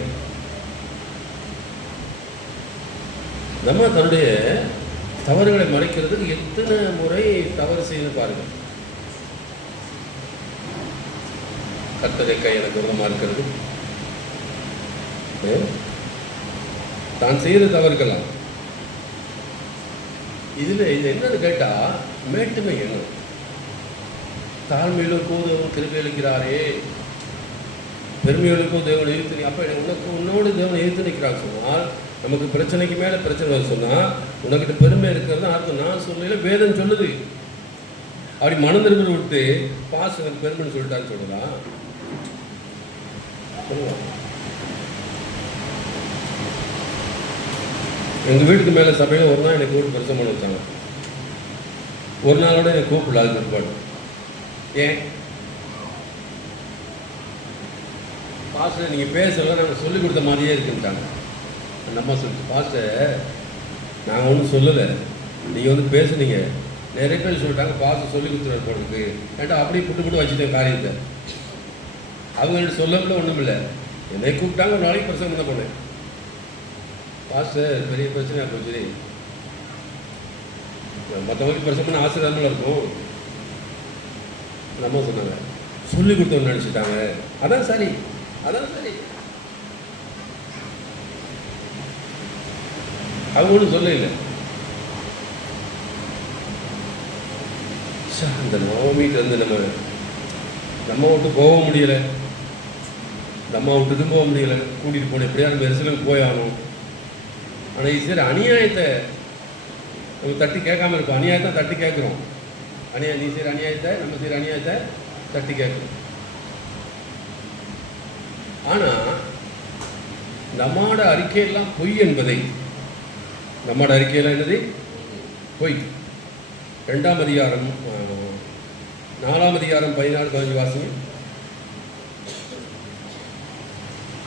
நம்ம தன்னுடைய தவறுகளை மறைக்கிறதுக்கு எத்தனை முறை தவறு செய்து பாருங்க. கர்த்தருடைய கை எனக்கு விரோதமாக இருக்கிறது, தான் செய்கிற தவறுக்கலாம். இதில் இது என்னன்னு கேட்டால் மேட்டுமை என்ன? தாழ்மையிலுக்கும் தேவன் கிருபை அளிக்கிறாரே, பெருமைகளுக்கும் தேவன் எதிர்த்து. அப்போ உன்னோடு தேவன் எதிர்த்து நிற்கிறான்னு சொன்னால் நமக்கு பிரச்சனைக்கு மேலே பிரச்சனை வர சொன்னால் உனக்கிட்ட பெருமை இருக்கிறது அர்த்தம். நான் சொல்லல, வேதம் சொல்லுது. அப்படி மனம் திரும்ப விட்டு பாஸ் எனக்கு பெருமைன்னு சொல்லிட்டான்னு சொல்லலாம். எங்கள் வீட்டுக்கு மேலே சபையில் ஒரு நாள் எனக்கு ஒரு பிரசவம் பண்ண வச்சாங்க. ஒரு நாளோட எனக்கு கூப்பிடல, அது பிற்பாடு. ஏன் பாஸ்டர் நீங்கள் பேசல, நாங்கள் சொல்லிக் கொடுத்த மாதிரியே இருக்குன்ட்டாங்க. அந்த அம்மா சொல்லிட்டு, பாஸ்டர் நாங்கள் ஒன்றும் சொல்லலை, நீங்கள் வந்து பேசுனீங்க, நிறைய பேர் சொல்லிட்டாங்க பாஸ்டர் சொல்லி கொடுத்துருவார் போடுறதுக்கு. ஏன்டா அப்படியே புட்டு வச்சுட்டேன் காரியத்தை. அவங்கள்ட்ட சொல்லப்பட ஒன்றும் இல்லை, என்னை கூப்பிட்டாங்க, ஒரு நாளைக்கு பிரசங்கம் தான் போனேன். பாஸ்டர் பெரிய பிரச்சனையாக போச்சு, மற்றவங்களுக்கு பிரசங்கம் பண்ண ஆசீர்வாதமாக இருக்கும். நம்ம சொன்னாங்க சொல்லி கொடுத்தவங்க நினச்சிட்டாங்க. அதான் சரி, அதான் சரி. அவங்க ஒன்றும் சொல்ல இல்லை. அந்த நவமிட்டு வந்து நம்ம விட்டு போக முடியலை, நம்ம விட்டுக்கும் போக முடியலை. கூட்டிகிட்டு போனோம், எப்படியா நம்ம எரிசலுக்கு போய் ஆகணும். ஆனால் சரி அநியாயத்தை நம்ம தட்டி கேட்காம இருப்போம். அநியாயத்தை தட்டி கேட்குறோம். நீ செய்கிற அநியாயத்தை, நம்ம செய்கிற அநியாயத்தை தட்டி கேட்குறோம். ஆனால் நம்மோட அறிக்கையெல்லாம் பொய் என்பதை, நம்மோட அறிக்கையெல்லாம் என்னது பொய். 2ஆம் அதிகாரம் 4ஆம் அதிகாரம் 14-15 வாசிங்க.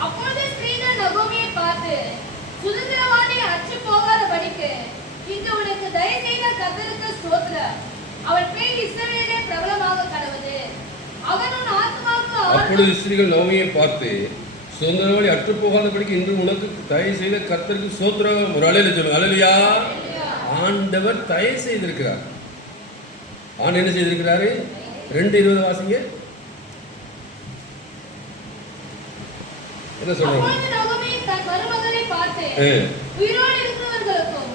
அப்பொழுது ஸ்ரீகள் நகோமியை பார்த்து, சுதந்திரவாளி அற்று போகாதபடிக்கு இன்று உனக்கு தயவு செய்த கர்த்தருக்கு ஸ்தோத்திரம். அவன் பேர் இஸ்ரவேலிலே பிரபலமாக கடவுது. அவன் உன் ஆத்மாவுக்கு. அப்பொழுது ஸ்திரீகள் நவமியை பார்த்து, சுதந்திரவாளி அற்று போகாதபடிக்கு இன்று உனக்கு தயவு செய்த கர்த்தருக்கு ஸ்தோத்திரம். ஒரு அலையில சொல்லுங்க, அல்லேலூயா. ஆண்டவர் தயவு செய்திருக்கிறார். ஆண்டு என்ன செய்திருக்கிறாரு? 2:20 வாசிங்க. என்ன சொல்றாங்க? மருமகளை பார்த்து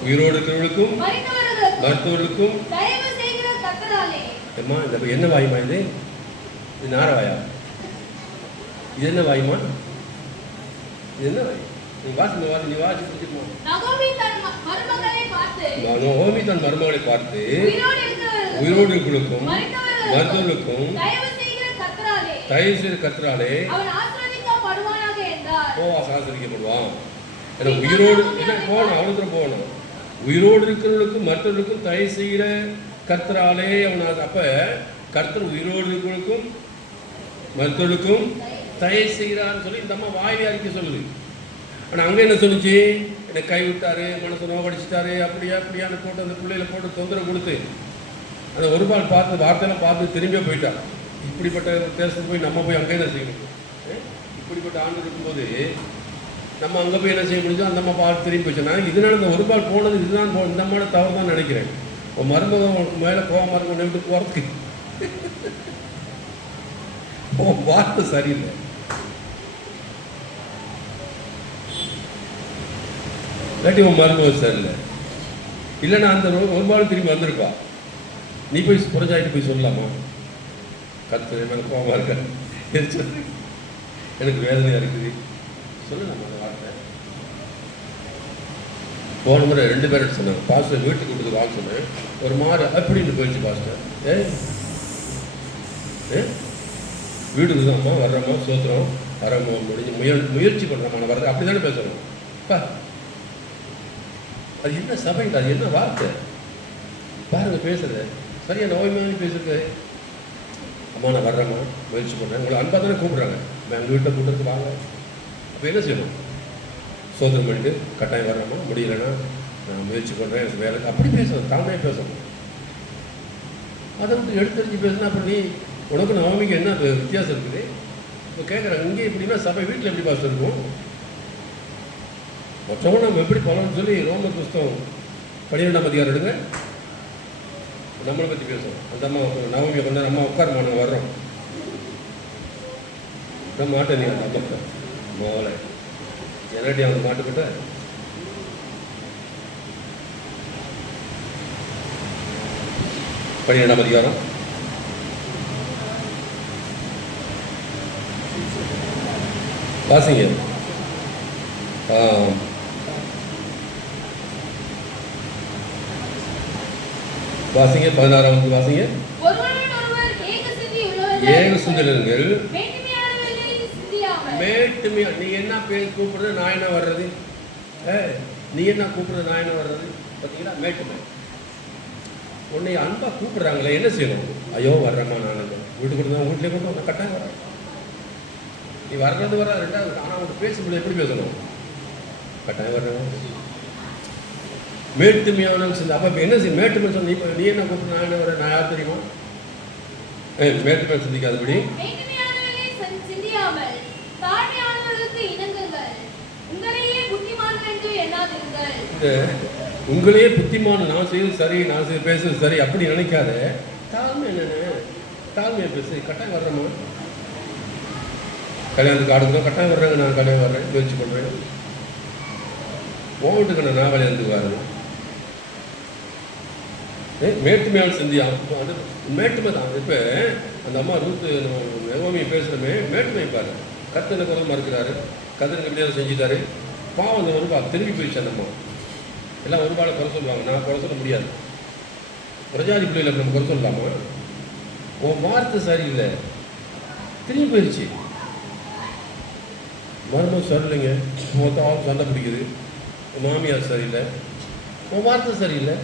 உயிரோடு இருக்கிறவர்களுக்கும் மருத்துவர்களுக்கும் தயவு செய்கிற கர்த்தராலே. அம்மா இந்த என்ன வாயுமா இது நாரவாயா? இது என்ன வாயுமா? இது என்ன வாயு? நீ வாசி புரிஞ்சுக்குமா? நகோமி தன் மருமகளை பார்த்து உயிரோடு இருக்கிறவர்களுக்கும் மருத்துவர்களுக்கும் தயவு செய்கிற கர்த்தராலே அவன் ஆசீர்வதிக்கப்படுவானாக என்றார். ஆசீர்வதிக்கப்படுவான். உயிரோடு போகணும், அவ்வளோ போகணும். உயிரோடு இருக்கிறவர்களுக்கும் மற்றவர்களுக்கும் தயவு செய்கிற கர்த்தராலே அவன். அப்ப கர்த்தர் உயிரோடு இருக்கிறவர்களுக்கும் மற்றவர்களுக்கும் தயவு செய்கிறான்னு சொல்லி இந்த அம்மா வாயிலே அறிக்கை சொல்லுது. ஆனால் அங்கே என்ன சொல்லிச்சு? என்னை கைவிட்டாரு, மனசை நோவடிச்சிட்டாரு, அப்படியான்னு போட்டு அந்த பிள்ளைகளை போட்டு தொந்தரவு கொடுத்து அந்த ஒரு பால் பார்த்து வார்த்தையெல்லாம் பார்த்து திரும்பியே போயிட்டான். இப்படிப்பட்ட தேசத்துக்கு போய் நம்ம போய் அங்கே என்ன செய்யணும்? இப்படிப்பட்ட ஆண்டு இருக்கும்போது நம்ம அங்கே போய் என்ன செய்ய முடிஞ்சோ அந்த அம்மா பார்த்து திரும்பி போச்சு. நான் இதனால இந்த ஒரு பால் போனது இதுதான் இந்த அம்மான தவறு தான் நினைக்கிறேன். உன் மருமகன் மேலே கோவமாக இருக்கும் நின்று போகிறதுக்கு வார்த்தை சரியில்லை. இல்லாட்டி உன் மருமகன் சரியில்லை. இல்லைன்னா அந்த ஒரு பால் திரும்பி வந்திருப்பா. நீ போய் புரஞ்சாயிட்டு போய் சொல்லலாமா? கத்து எனக்கு கோபமாக இருக்க, எனக்கு வேதனையாக இருக்குது சொல்லலாமா அந்த வார்த்தை? போன முறை 2 பேர் சொன்னாங்க. பாஸ்டர் வீட்டுக்கு கொடுத்து வாங்க சொன்னேன். ஒரு மாதிரி அப்படின்னு போயிடுச்சு பாஸ்டர். வீட்டுக்கு தான்மா வர்றோமா, சோத்திரம் வரோமா, முயற்சி பண்ணுறோமா, நான் வர்றது அப்படி தானே பேசணும். பா அது என்ன சபைங்க, அது என்ன வார்த்தை பாருங்க பேசுறது சரியா நோய்மையாக பேசுறது. அம்மா நான் வர்றேம்மா, முயற்சி பண்ணுறேன். உங்களை அன்பாக தானே கூப்பிட்றாங்க. எங்கள் வீட்டை கூப்பிட்றதுக்கு வாங்க. அப்போ என்ன செய்யணும்? சோதனை பண்ணிட்டு கட்டாயம் வர்றேம்மா, முடியலைன்னா நான் முயற்சி பண்ணுறேன், எனக்கு வேலை அப்படி பேசணும். தானே பேசணும். அதை வந்து எடுத்து பேசுனா அப்போ நீ உனக்கு நவமிக்கு என்ன வித்தியாசம் இருக்குது? இப்போ கேட்குறாங்க இங்கே எப்படின்னா சபை வீட்டில் எப்படி பாஸ்டர் இருக்கும்? மற்றவங்க நம்ம எப்படி பலன்னு சொல்லி ரோமர் புஸ்தகம் 12ஆம் அதிகாரம் எடுங்க, நம்மளை பற்றி பேசுவோம். அந்த அம்மா நவமி கொஞ்ச அம்மா உட்காரமா நாங்கள் வர்றோம். நம்ம மாட்டேன் நீ அந்த அம்மா மோலை என்னடி அவங்க மாட்டுக்கிட்ட பன்னிரெண்டாம் அதிகாரம் வாசிங்க. வாசிங்க 16ஆம் வாசிங்க. ஏக சிந்தனைகள் மேட்டுமையா. நீ என்ன பேர் கூப்பிடுறது, நான் என்ன வர்றது? நீ என்ன கூப்பிடுறது, நான் என்ன வர்றது? பார்த்தீங்களா மேட்டுமை. உன்னை அன்பா கூப்பிடுறாங்களே என்ன செய்யணும்? ஐயோ வர்றேம்மா, நான் வீட்டுக்கு கொண்டு தான் வீட்டிலே கொண்டு நான் கட்டாயம் வரேன். நீ வர்றது வர ரெண்டாவது. ஆனால் அவங்க பேசும்போது எப்படி பேசணும்? கட்டாயம் வர்றேன். மேட்டுமையான சிந்த. அப்போ என்ன செய்ய மேட்டுமை சொன்ன? நீ என்ன கூப்பிட்டு நான் என்ன வரேன்? நான் யார் தெரியுமா? மேட்டுமை சிந்திக்காதபடி உங்களையே புத்திமான, நான் செய்வது சரி, நான் பேசுறது சரி அப்படி நினைக்காத. தாழ்மை என்னென்ன தாழ்மையை பேசு. கட்டாயம் வர்றேம்மா, கல்யாணத்துக்கு ஆடுக்கிறோம், கட்டாயம் வர்றாங்க, நான் கல்யாணம் வர்றேன், முயற்சி பண்ணுறேன். ஓட்டுக்கு நான் கல்யாணத்துக்கு வரேன். மேட்டுமையான சிந்தியா அது மேட்டுமை தான். இப்போ அந்த அம்மா ரூத்து நவமியை பேசுகிறோமே மேட்டுமை பாரு. கத்தனை குரல் மறுக்கிறாரு, கத்தனுக்கு எப்படியாவது செஞ்சுட்டாரு. பாவம் அந்த ஒரு திரும்பி போயிடுச்சு. அந்த அம்மா எல்லாம் ஒரு பாலை குறை சொல்லுவாங்க, நான் குறை சொல்ல முடியாது. பிரஜாதி பிள்ளைகளை நம்ம குறை சொல்லலாமா? உன் வார்த்தை சரியில்லை, திரும்பி போயிடுச்சு. மருமகம் சரியில்லைங்க, மொத்தம் சண்டை பிடிக்குது. மாமியார் சரியில்லை, உன் வார்த்தை சரியில்லை,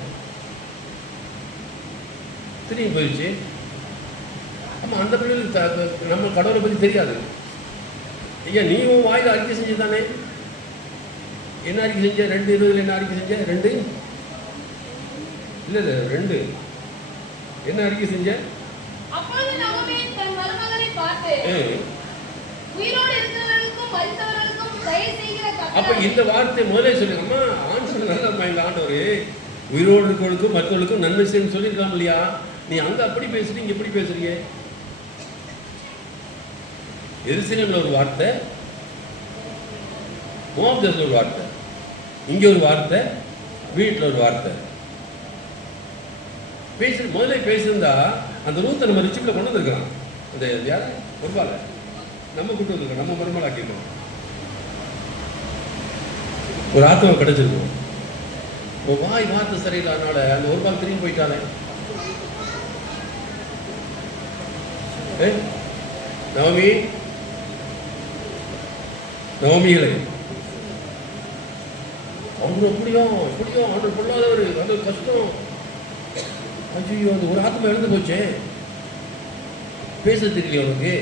திரும்பி போயிடுச்சு. ஆமாம், அந்த பிள்ளைகளுக்கு நம்ம கடவுளை பற்றி தெரியாது. ஐயா நீ உன் வாயில் அறிக்கை செஞ்சு தானே. என்ன அறிக்கை செஞ்ச? 2:20 என்ன அறிக்கை செஞ்ச? 2 இல்லை 2 என்ன அறிக்கை செஞ்ச? அப்ப இந்த வார்த்தை முதலே சொல்லுங்கம்மா. ஆன்சர் நல்லம்மா. எங்க ஆண்டவர் உயிரோடு இருக்கிறவர்களுக்கும் மற்றவர்களுக்கும் நன்மை செய்யணும்னு சொல்லியிருக்கலாம் இல்லையா? நீ அங்க அப்படி பேசுறீங்க, இங்க எப்படி பேசுறீங்க? எருசலேம்ல ஒரு வார்த்தை, மோவாப் தேசத்தில் ஒரு வார்த்தை, இங்கே ஒரு வார்த்தை, வீட்டில் ஒரு வார்த்தை. முதல்ல பேசியிருந்தா அந்த ரூத்தை நம்ம ரிச்சிப்பில் கொண்டு வந்துருக்கலாம். அந்த யார் ஒருபால நம்ம கூட்டு வந்துருக்கோம், நம்ம மருமகள் ஆக்கியிருக்கோம், ஒரு ஆத்மா கிடைச்சிருக்கோம். வாய் வார்த்தை சரியில்லாதனால அந்த ஒரு பால் திரும்பி போயிட்டானே. நவமிகளை அவங்க எப்படியும் ஆண்டு பொல்லாதவர், அது கஷ்டம். ஐயோ, அந்த ஒரு ஆத்மா இழந்து போச்சே, பேச தெரியல அவனுக்கு.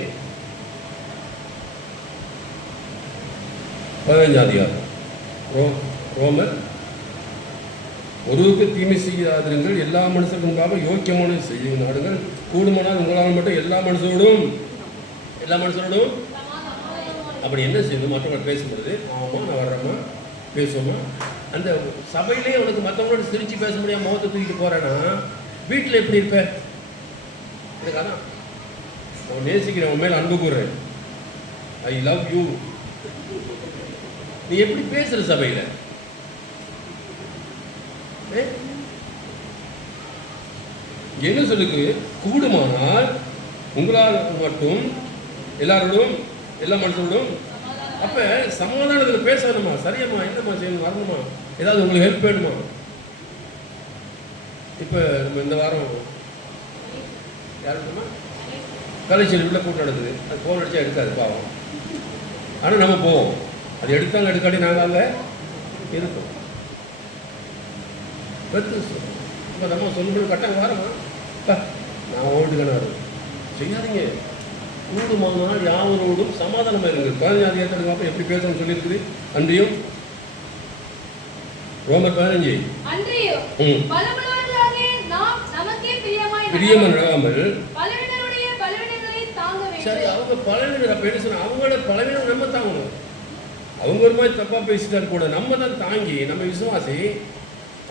15 அதிகாரம் ரோமர், ஒருவருக்கு தீமை செய்யாதிருங்கள், எல்லா மனுஷருக்கு முன்பாக யோக்கியமான செய்யும் நாடுங்கள், கூடுமானால் உங்களால் மட்டும் எல்லா மனுஷரோடும் அப்படி என்ன செய்யணும்? மற்றவங்க பேசும்பொழுது ஆமாம் நான் வர்றேம்மா பேசுவோமா? அந்த சபையிலே உனக்கு மற்றவங்களோட சிரிச்சு பேச முடியாம முகத்தை தூக்கிட்டு போறேன்னா வீட்டில் எப்படி இருப்ப? இதுக்காக நான் நேசிக்கிறேன், உன் மேல அன்பு கூறுறேன், ஐ லவ் யூ. நீ எப்படி பேசுற சபையில? என்ன சொல்லுக்கு? கூடுமானால் உங்களால் மட்டும் எல்லாரோடும் எல்லா மனுஷரோடும். அப்ப சமாதானத்தில் பேசணுமா? சரியம்மா, என்னம்மா செய்யணும், வரணுமா, ஏதாவது உங்களுக்கு ஹெல்ப் வேணுமா? இப்ப நம்ம இந்த வாரம் யாருக்குமா கலைச்சல் உள்ள கூட்டம் நடக்குது. அது போன் அடிச்சா எடுக்காது பாவம், ஆனா நம்ம போவோம். அது எடுத்தாங்க எடுக்காட்டி நாங்கள் அங்கே இருப்போம். இப்போ நம்ம சொல்லும்போது கட்டாங்க வாரமா நான் ஓட்டுக்கான செய்யாதீங்க. கூடுமானால் யாவரோடும் சமாதானமாக இருங்க. 15 அதிகாரத்துக்கு அப்போ எப்படி பேசணும்னு சொல்லியிருக்குது. அன்றியும் ரோமர் 15 பிரியமன் நடவாமல். சரி, அவங்க பலவீனர் அப்போ என்ன சொன்னா? அவங்களோட பலவீனம் நம்ம தாங்கணும். அவங்க ஒரு மாதிரி தப்பாக பேசிட்டாரு கூட நம்ம தான் தாங்கி, நம்ம விசுவாசி.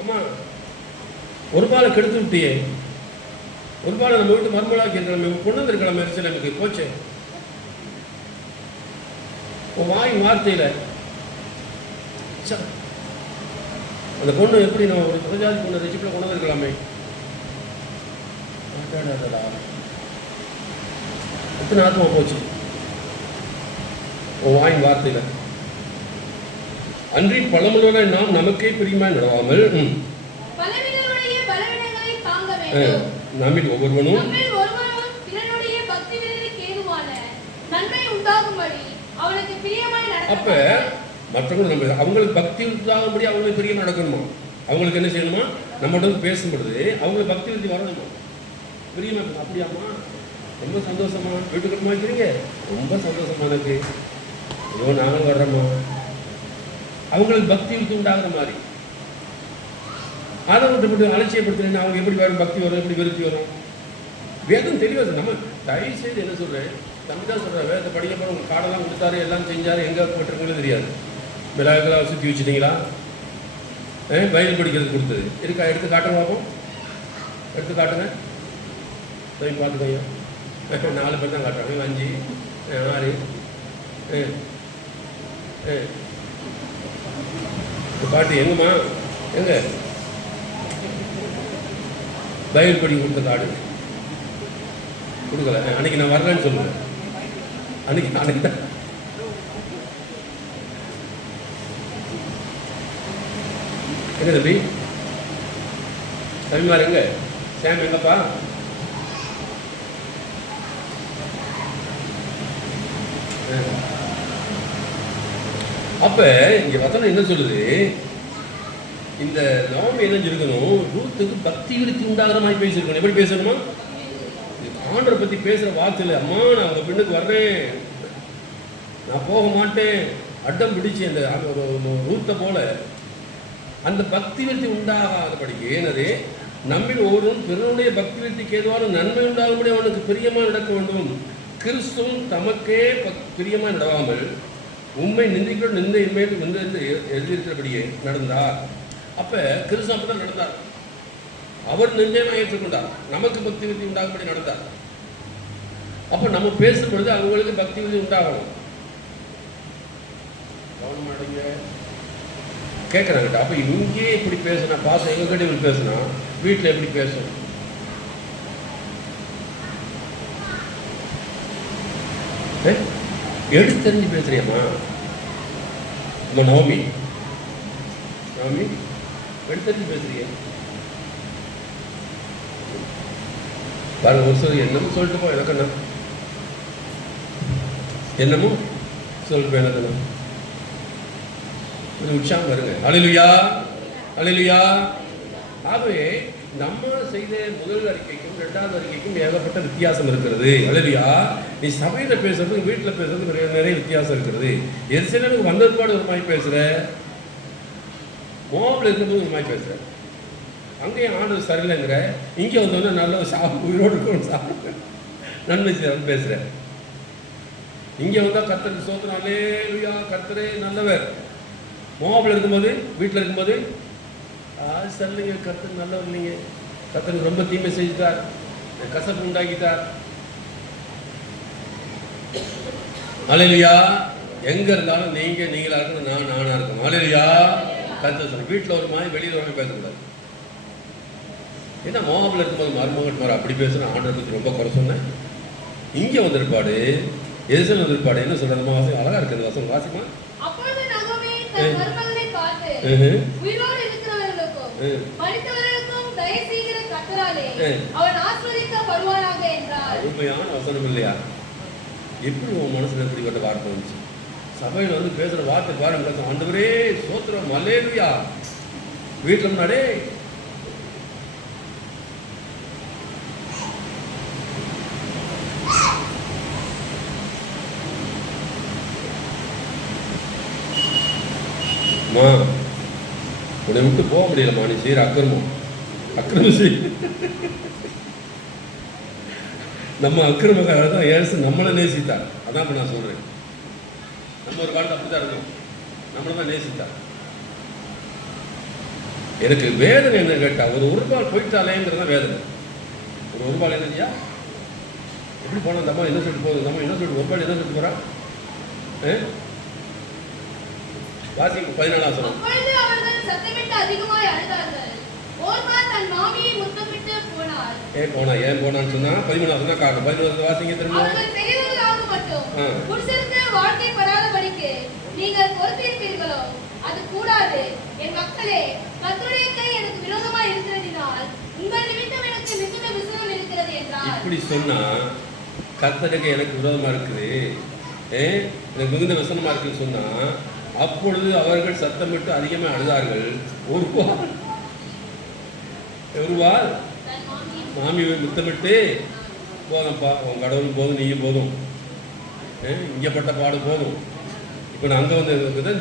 அம்மா ஒரு பாலை கெடுத்து விட்டியே, ஒரு பாலை நம்ம வீட்டு மருமலாக்கி நம்ம கொண்டு வந்திருக்கலாம் சரி, நமக்கு போச்சு வாய் வார்த்தையில. அந்த பொண்ணு எப்படி நம்ம ஒரு பிரஜாதி பொண்ணு ரெசிப்பில் கொண்டு வந்திருக்கலாமே. எத்தனை ஆத்மா போச்சு வாயின் வார்த்தையில. அன்றி பழமுள்ள நாம் நமக்கே பிரியமாய் நடவாமல் நம்மில் ஒவ்வொருவனும் அப்ப மற்றவங்க நம்ம அவங்களுக்கு பக்தி உண்டாகும்படி அவங்களுக்கு பிரியமா நடக்கணுமா? அவங்களுக்கு என்ன செய்யணுமா? நம்மகிட்ட பேசும்பொழுது அவங்களுக்கு பக்தி விருத்தி வரணுமா? பிரியமா அப்படியாமா? ரொம்ப சந்தோஷமா வீட்டுக்குமா இருக்கிறீங்க, ரொம்ப சந்தோஷமா எனக்கு, ஐயோ நாங்களும் வர்றோமா? அவங்களுக்கு பக்தி விருத்தி உண்டாகிற மாதிரி. அதை விட்டு அலட்சியப்படுத்துறேன்னு அவங்க எப்படி வரும்? பக்தி வரும், எப்படி விருத்தி வரும்? வேதம் தெளிவாக நம்ம தயவு செய்து என்ன சொல்றேன், தம்பி தான் சொல்கிறேன், வேதத்தை படிக்க போகிற உங்கள் காடெல்லாம் கொடுத்தாரு, எல்லாம் செஞ்சாரு, எங்கே போட்டிருக்கீங்களோ தெரியாது. மிளகாக்கெல்லாம் சுற்றி வச்சுட்டிங்களா? பைபிள் படிக்கிறது கொடுத்தது இருக்கா? எடுத்து காட்டுங்க பார்ப்போம், எடுத்து காட்டுங்க, பார்த்துக்கோங்க. 4 பேர் தான் காட்டுறாங்க, 5 6 பாட்டு எங்கம்மா? எங்க பைபிள் படி கொடுத்த காடு கொடுக்கல. அன்னைக்கு நான் வரலன்னு சொல்லுவேன். அன்னைக்கு தான் எங்க தம்பி தம்பிமார் எங்க? சாம் எங்கப்பா? அப்ப இங்க வசனம் என்ன சொல்லுது? இந்த நவமி என்ன இருக்கணும்? ரூத்துக்கு பக்தி விருத்தி உண்டாகிற மாதிரி பேசியிருக்கணும். எப்படி பேசணுமா? ஆண்டரை பத்தி பேசுற வார்த்தையில, அம்மா நான் உங்க பெண்ணுக்கு வர்றேன், நான் போக மாட்டேன், அட்டம் பிடிச்சு அந்த ரூத்தை போல அந்த பக்தி விருத்தி உண்டாகாதபடிக்கு என்னது? நம்மில் ஒவ்வொருவரும் பிறனுடைய பக்தி விருத்திக்கு ஏதுவான நன்மை உண்டாகும்படி அவனுக்கு பிரியமா நடக்க வேண்டும். கிறிஸ்துவும் தமக்கே பிரியமா நடவாமல் உண்மை நிந்திக்கிறோம், நிந்தை மேல் எழுதியிருக்கிறபடியே நடந்தார். அப்ப கிறிஸ்து அப்பதான் நடந்தார். அவர் நிந்தையமா ஏற்றுக்கொண்டார், நமக்கு பக்தி விருத்தி உண்டாகும்படி நடந்தார். அப்ப நம்ம பேசும்பொழுது அவங்களுக்கு பக்தி விருத்தி உண்டாகணும். ஆமாம் அடைங்க கேட்குறாங்கட்ட. அப்போ இங்கே இப்படி பேசுனா பாசம் எங்ககிட்ட இப்படி பேசுனா வீட்டில் எப்படி பேசணும்? எடுத்து தெரிஞ்சு பேசுறியம்மா நம்ம நவமி எடுத்து தெரிஞ்சு பேசுறிய பாருங்க. ஒரு சில என்னமோ சொல்லிட்டு போ, எனக்கு என்ன என்னமோ சொல்லிட்டு போ, எனக்கு என்ன கொஞ்சம் உற்சாகம் வருங்க. அல்லேலூயா அல்லேலூயா. ஆகவே நம்ம செய்த முதல் அறிக்கைக்கும் 2வது அறிக்கைக்கும் ஏகப்பட்ட வித்தியாசம் இருக்கிறது. அல்லேலூயா. நீ சபையில் பேசுறது வீட்டில் பேசுறது நிறைய வித்தியாசம் இருக்கிறது. எருசலேமுக்கு வந்ததுபாடு ஒரு மாதிரி பேசுற, மோவாபில் இருக்கும்போது ஒரு மாதிரி பேசுற, அங்கேயும் ஆண்டவர் சரியில்லைங்கிற, இங்கே வந்தோடனே நல்ல சாப்பிட்டு உயிரோடு இருக்கணும் சாப்பிட்டு நன்மை பேசுற. இங்கே வந்தால் கர்த்தருக்கு ஸ்தோத்திரம் அல்லேலூயா கர்த்தரே நல்லவர். மோவாபில் இருக்கும்போது வீட்டில் இருக்கும்போது சரியில்லைங்க கர்த்தர் நல்லவர் இல்லைங்க, கர்த்தருக்கு ரொம்ப தீமை செஞ்சுட்டார், கசப்பு உண்டாக்கிட்டார். அல்லேலூயா. எங்கே இருந்தாலும் நீங்களாக இருக்கணும், நானாக இருக்கணும். அல்லேலூயா. கர்த்தர் சொல்ல வீட்டில் ஒரு மாதிரி வெளியில் ஒரு மாதிரி பேசக்கூடாது. ஏன்னா மோவாபில் இருக்கும்போது மருமகன் அப்படி பேசுகிறேன், ஆண்டரை பற்றி ரொம்ப குறை சொன்னேன். இங்கே வந்திருப்பாடு எருசலேம் வந்திருப்பாடு என்ன சொல்கிறது? வாசம் அழகாக இருக்குது வாசம் வாசிமா. அருமையான வசனம் இல்லையா? எப்படி உன் மனசுல எப்படிப்பட்ட வார்த்தை வந்துச்சு? சபையில் வந்து பேசுற வார்த்தை பாருங்க, ஆண்டவரே ஸ்தோத்திரம் அல்லேலூயா. வீட்டில் முன்னாடே உன்னை விட்டு போக முடியலம்மா, நீ செய்கிற அக்கிரமம் செய். நம்ம அக்கிரமக்காக தான் ஏசு நம்மளை நேசித்தார். அதான் இப்போ நான் சொல்கிறேன். நம்ம ஒரு காலத்தில் அப்படி தான் இருந்தோம், நம்மளை தான் நேசித்தார். எனக்கு வேதனை என்ன கேட்டால், ஒரு ரூபாய் போயிட்டாலேங்கிறது தான் வேதனை. ஒரு ரூபாய் என்னையா எப்படி போனால் இந்த அம்மா என்ன சொல்லிட்டு போகுது, நம்ம என்ன சொல்லிட்டு ஒரு ரூபாய் என்ன சொல்லிட்டு போகிறா? வாசிக்கு 14 வசனம். ஏன் போனான்னு சொன்னா 13 வசனம் காரணம். 13 வாசிங்க திரும்ப. இப்படி சொன்னா கர்த்தருக்கு எனக்கு விரோதமா இருக்குது, எனக்கு மிகுந்த விசனமா இருக்குன்னு சொன்னா, அப்பொழுது அவர்கள் சத்தமிட்டு அதிகமாக அழுதார்கள். ஒருவாள் மாமியை முத்தமிட்டு போதும்ப்பா, உன் கடவுள் போதும், நீயும் போதும், இங்கே பட்ட பாடு போதும். இப்போ நான் அங்கே வந்து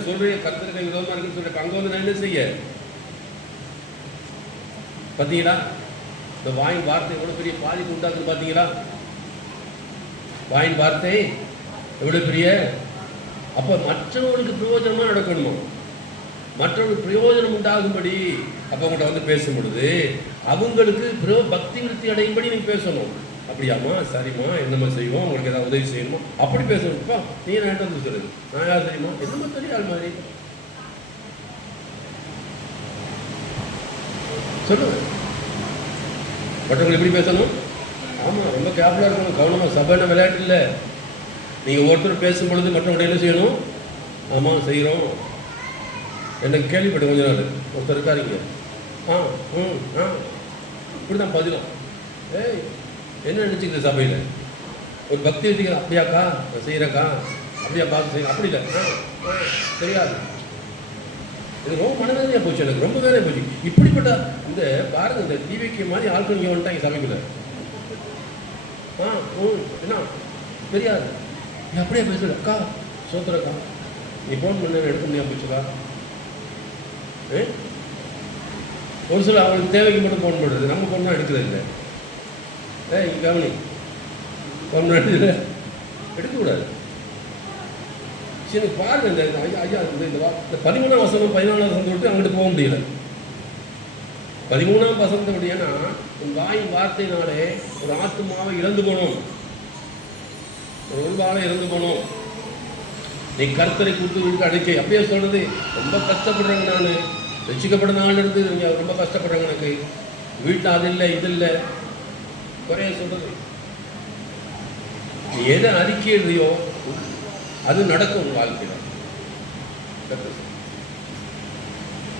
சொல்கிறேன் கர்த்தருக்கு விரோதமாக இருக்குன்னு சொல்கிறேன். அங்கே வந்து நான் என்ன செய்ய? பார்த்தீங்களா இந்த வாயின் வார்த்தை எவ்வளோ பெரிய பாதிப்பு உண்டாக்குன்னு பார்த்தீங்களா? வாயின் வார்த்தை எவ்வளோ பெரிய. அப்போ மற்றவர்களுக்கு பிரயோஜனமாக நடக்கணுமா? மற்றவர்களுக்கு பிரயோஜனம் உண்டாகும்படி அப்போ அவங்கள்ட்ட வந்து பேசும் பொழுது அவங்களுக்கு பக்தி விருத்தி அடையும்படி நீங்கள் பேசணும். அப்படியாம்மா, சரிம்மா, என்னம்மா செய்வோம், உங்களுக்கு ஏதாவது உதவி செய்யணுமா, அப்படி பேசணும்ப்பா. நீங்கள் நான் வந்து சொல்லுது, நான் யார் தெரியுமா, என்னம்மா தெரியாது மாதிரி சொல்லுவேன். மற்றவங்க எப்படி பேசணும்? ஆமாம், ரொம்ப கேர்ஃபுல்லாக இருக்கணும், கவனமாக. சபையான விளையாட்டு இல்லை. நீங்கள் ஒவ்வொருத்தரும் பேசும் பொழுது மற்றவங்க என்ன செய்யணும்? ஆமாம் செய்கிறோம். எனக்கு கேள்விப்பட்டு கொஞ்ச நாள் ஒருத்தர் இருக்காருங்க, இப்படி தான் பதிலும். என்ன நினச்சிக்கிது சபையில் ஒரு பக்தி வச்சுக்கிறேன், அப்படியாக்கா நான் செய்கிறேக்கா, அப்படியா பார்த்து செய்கிறேன், அப்படி இல்லை, தெரியாது. இது ரொம்ப மனவேதனையாக போச்சு, எனக்கு ரொம்ப வேலையாக போச்சு. இப்படிப்பட்ட இந்த பாருங்க, இந்த டிவிக்கு மாதிரி ஆட்கள் இங்கே வந்துட்டாங்க சபைக்குள்ள. என்ன தெரியாது, நீ அப்படியே பேசுற அக்கா, சோத்துறக்கா, நீ ஃபோன் பண்ண எடுக்க முடியாமல் போச்சுக்கா. ஒரு சில அவங்களுக்கு தேவைக்கு மட்டும் ஃபோன் பண்ணுறது, நம்ம ஃபோன் தான் எடுக்கிறது இல்லை. இங்கே கவனி, ஃபோன் எடுத்துல எடுக்கக்கூடாது. சரி பாருங்க, இந்த ஐயா இந்த 13ஆம் வசனம் 14ஆம் வசனத்தை விட்டு அங்கிட்டு போக முடியல. 13ஆம் வசனத்தை விட்டு, ஏன்னா வாயின் வார்த்தையினாலே ஒரு ஆத்துமாவை இழந்து போனோம், ஒரு உருவாக இறந்து போனோம். நீ கர்த்தரை கொடுத்து வீட்டு அடைக்கை. அப்படியே சொல்றது, ரொம்ப கஷ்டப்படுறாங்க, நான் ரசிக்கப்பட நாள் இருந்து ரொம்ப கஷ்டப்படுறாங்க, எனக்கு வீட்டில் அது இல்லை இது இல்லை குறைய சொல்றது. நீ எதை அறிக்கையிலையோ அது நடக்கும் உன் வாழ்க்கையில்.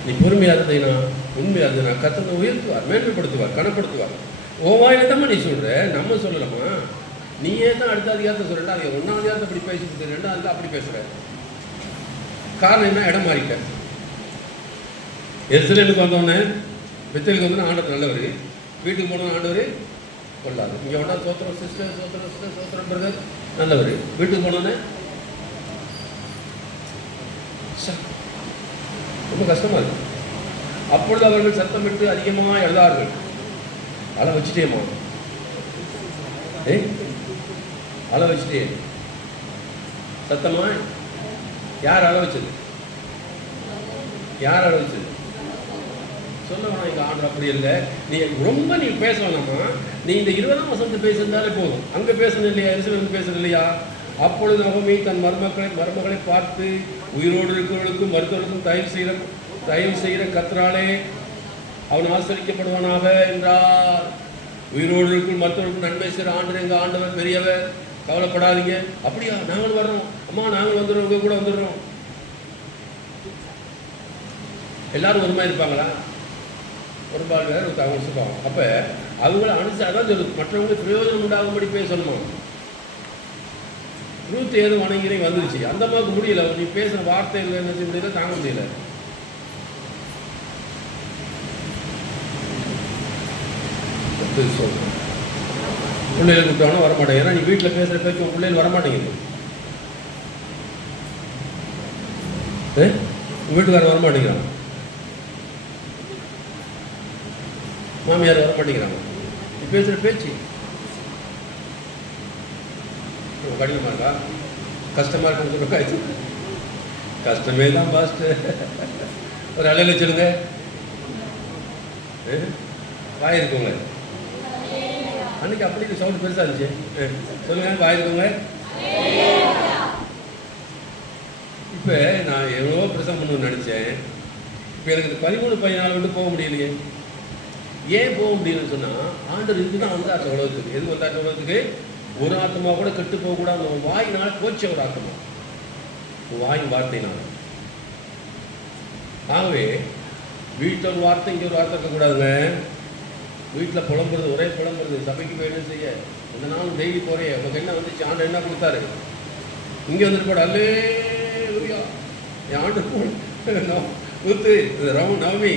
நீ பொறுமையாக இருந்தீங்கன்னா, உண்மையாக இருந்ததுன்னா கர்த்தரை உயர்த்துவார், மேன்மைப்படுத்துவார், கனப்படுத்துவார். ஓ வாயில தான் நீ சொல்ற, நம்ம சொல்லலாமா? நீயே தான் அடுத்த அதிகாரத்தை சொல்றா, அது ஒன்றாம் அதிகாரத்தை அப்படி பேசிட்டு ரெண்டாவது அப்படி பேசுற. காரணம் என்ன? இடம் மாறிட்ட. எருசலேமுக்கு வந்தோடனே, பெத்தேலுக்கு வந்தோடனே ஆண்டவர் நல்லவர், வீட்டுக்கு போனோம் ஆண்டவர் கொள்ளாது. இங்கே ஒன்றா சோத்திரம் சிஸ்டர், சோத்திரம் சிஸ்டர், சோத்திரம் பிரதர் நல்லவர், வீட்டுக்கு போனோன்னே ரொம்ப கஷ்டமா இருக்கு. அப்பொழுது அவர்கள் சத்தமிட்டு அதிகமாக எழுதார்கள். அலை வச்சுட்டேம்மா, அலை வச்சுட்டே சத்தமா. யார் அலை வச்சது? யார் அலை வச்சது? சொல்ல வேணாம், இங்கே ஆர்டர் அப்படி இல்லை. நீ ரொம்ப நீ பேச வேணாமா, நீ இந்த 20ஆம் வசனத்தை பேசியிருந்தாலே போதும். அங்கே பேசணும் இல்லையா? எருசலேமுக்கு பேசணும் இல்லையா? அப்பொழுது நகோமி தன் மருமகளை பார்த்து, உயிரோடு இருக்கிறவர்களுக்கும் மருத்துவர்களுக்கும் தயவு செய்கிற கர்த்தராலே அவன் ஆசரிக்கப்படுவானாக என்றார். உயிரோடு இருக்கும் மருத்துவர்களுக்கும் நன்மை செய்கிற ஆண்டவர் எங்கள் ஆண்டவர் பெரியவர், கவலைப்படாதீங்க. அப்படியா? நாங்கள் வர்றோம் அம்மா, நாங்கள் வந்துடுறோம், உங்க கூட வந்துடுறோம். எல்லாரும் ஒரு மாதிரி இருப்பாங்களா? ஒரு பால் வேறு ஒரு அவங்க சொல்லுவாங்க. அப்போ அவங்கள அனுசரி, அதான் சொல்லுது, மற்றவங்களுக்கு பிரயோஜனம் உண்டாகும்படி பேசணுமா? ரூத் ஏதோ வணங்கிறே வந்துருச்சு, அந்த அம்மாவுக்கு முடியல. நீ பேசுகிற வார்த்தைகள் என்ன செய்ய முடியல, தாங்க முடியல. பிள்ளைகள் கூப்பிட்டாலும் வரமாட்டேங்க. ஏன்னா நீ வீட்டில் பேசுகிற பேச்சு உன் பிள்ளைகள் வரமாட்டேங்குது. வீட்டுக்காரர் வரமாட்டேங்கிறாங்க, மாமியார் வரமாட்டேங்கிறாங்க. நீ பேசுகிற பேச்சு கடினமாக இருக்கா? கஷ்டமாக இருக்குன்னு சொல்லுங்க. கஷ்டமே தான் பாஸ்ட். ஒரு அலையில சொல்லுங்க, வாய் இருக்குங்க. அன்னைக்கு அப்படி சவுண்ட் பெருசாக இருந்துச்சு. சொல்லுங்க, வாய் இருக்குங்க. இப்போ நான் எவ்வளோ பிரசங்கம் பண்ணணும்னு நினச்சேன். இப்போ எனக்கு 13-14 விட்டு போக முடியலையே. ஏன் போக முடியலன்னு சொன்னால், ஆண்டவர் இதுக்கு தான் வந்தாச்சு உலகத்துக்கு. எது வந்தாச்சு உலகத்துக்கு? ஒரு ஆத்மா கூட கெட்டு போகக்கூடாது. உன் வாயினால் போச்ச ஒரு ஆத்மா, உன் வாயின் வார்த்தையினால். ஆகவே வீட்டில் ஒரு வார்த்தை, இங்கே ஒரு வார்த்தை இருக்கக்கூடாதுங்க. வீட்டில் புலம்புறது, ஒரே புலம்புறது. சபைக்கு போய் என்ன செய்ய, இந்த நாள் டெய்லி போகிறேன், உனக்கு என்ன வந்துச்சு, ஆண்டு என்ன கொடுத்தாரு, இங்கே வந்துட்டு போட அல்லே என் ஆண்டு ஊத்து நவமி,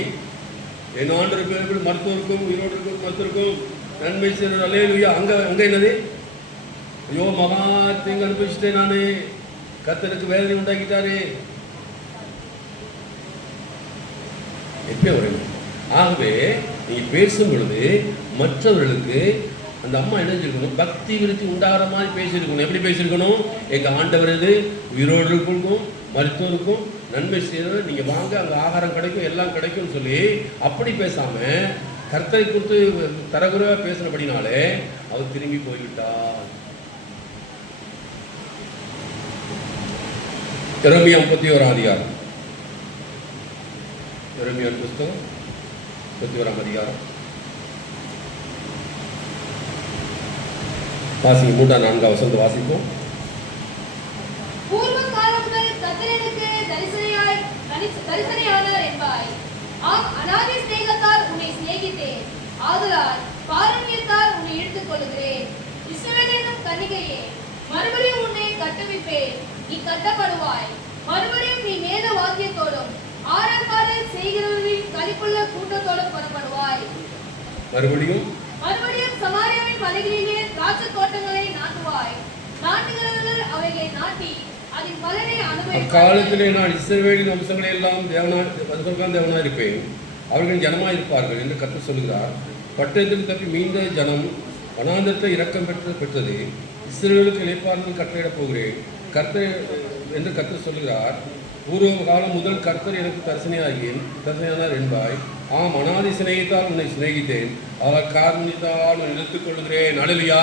என் ஆண்டு பேர்கள் மருத்துவருக்கும் உயிரோடு இருக்கும் மருத்துவருக்கும் நன்மை செய்யறது அல்லே லுயா. அங்கே என்னது? ஐயோ மகா தீங்கு அனுபவிச்சுட்டேன் நான், கர்த்தருக்கு வேதனை உண்டாக்கிட்டாரு. எப்பயும் வருங்க. ஆகவே நீ பேசும் பொழுது மற்றவர்களுக்கு அந்த அம்மா என்ன செஞ்சிருக்கணும்? பக்தி விருத்தி உண்டாகிற மாதிரி பேசியிருக்கணும். எப்படி பேசியிருக்கணும்? எங்கள் ஆண்டவர் இது உயிரோடுக்கும் மருத்துவருக்கும் நன்மை செய்யறது, நீங்கள் வாங்க, அங்கே ஆகாரம் கிடைக்கும், எல்லாம் கிடைக்கும்னு சொல்லி அப்படி பேசாமல் கர்த்தரை கொடுத்து தரகுறைவாக பேசினபடினாலே அவர் திரும்பி போய்விட்டார். எரேமியா 31ஆம் அதிகாரம். எரேமியா புத்தகம் 31ஆம் அதிகாரம். வாசிங்க, 3-4 வசனத்தை வாசிப்போம். பூர்வ காலம் முதல் கர்த்தர் எனக்கு தரிசனையானார் என்பாய். அநாதி சிநேகத்தால் உன்னை சிநேகித்தேன், ஆதலால் காருண்யத்தால் உன்னை இழுத்துக் கொள்கிறேன். இஸ்ரவேல் என்னும் கன்னிகையே, மறுபடியும் உன்னை கட்டுவிப்பேன், நீ கட்டப்படுவாய். மறுபடியும் நீ மேல வாக்கியத்தோடும் ஆரங்காலில் செய்கிறவர்களின் களிப்புள்ள கூட்டத்தோடும் புறப்படுவாய். மறுபடியும் சமாரியாவின் மலைகளிலே திராட்சை தோட்டங்களை நாட்டுவாய். நாட்டுகிறவர்கள் அவைகளை நாட்டி அதன் பலனை அனுபவிப்பார்கள். காலத்திலே நான் இஸ்ரவேலின் வம்சங்களை எல்லாம் தேவனாய் இருப்பேன், அவர்கள் ஜனமாய் இருப்பார்கள் என்று கர்த்தர் சொல்கிறார். பட்டயத்தில் தப்பி மீண்ட ஜனம் வனாந்தரத்தில் இரக்கம் பெற்றது. இஸ்ரவேலுக்கு இளைப்பாறுதல் கட்டளையிடப் போகிறேன் கர்த்தர் என்று கர்த்தர் சொல்கிறார். பூர்வ காலம் முதல் கர்த்தர் எனக்கு தரிசனையானார் என்பாய். ஆம், அனாதி சிநேகித்தால் உன்னை சிநேகித்தேன், அவர் காரணத்தால் நான் இழுத்துக் கொள்கிறேன். அல்லேலூயா.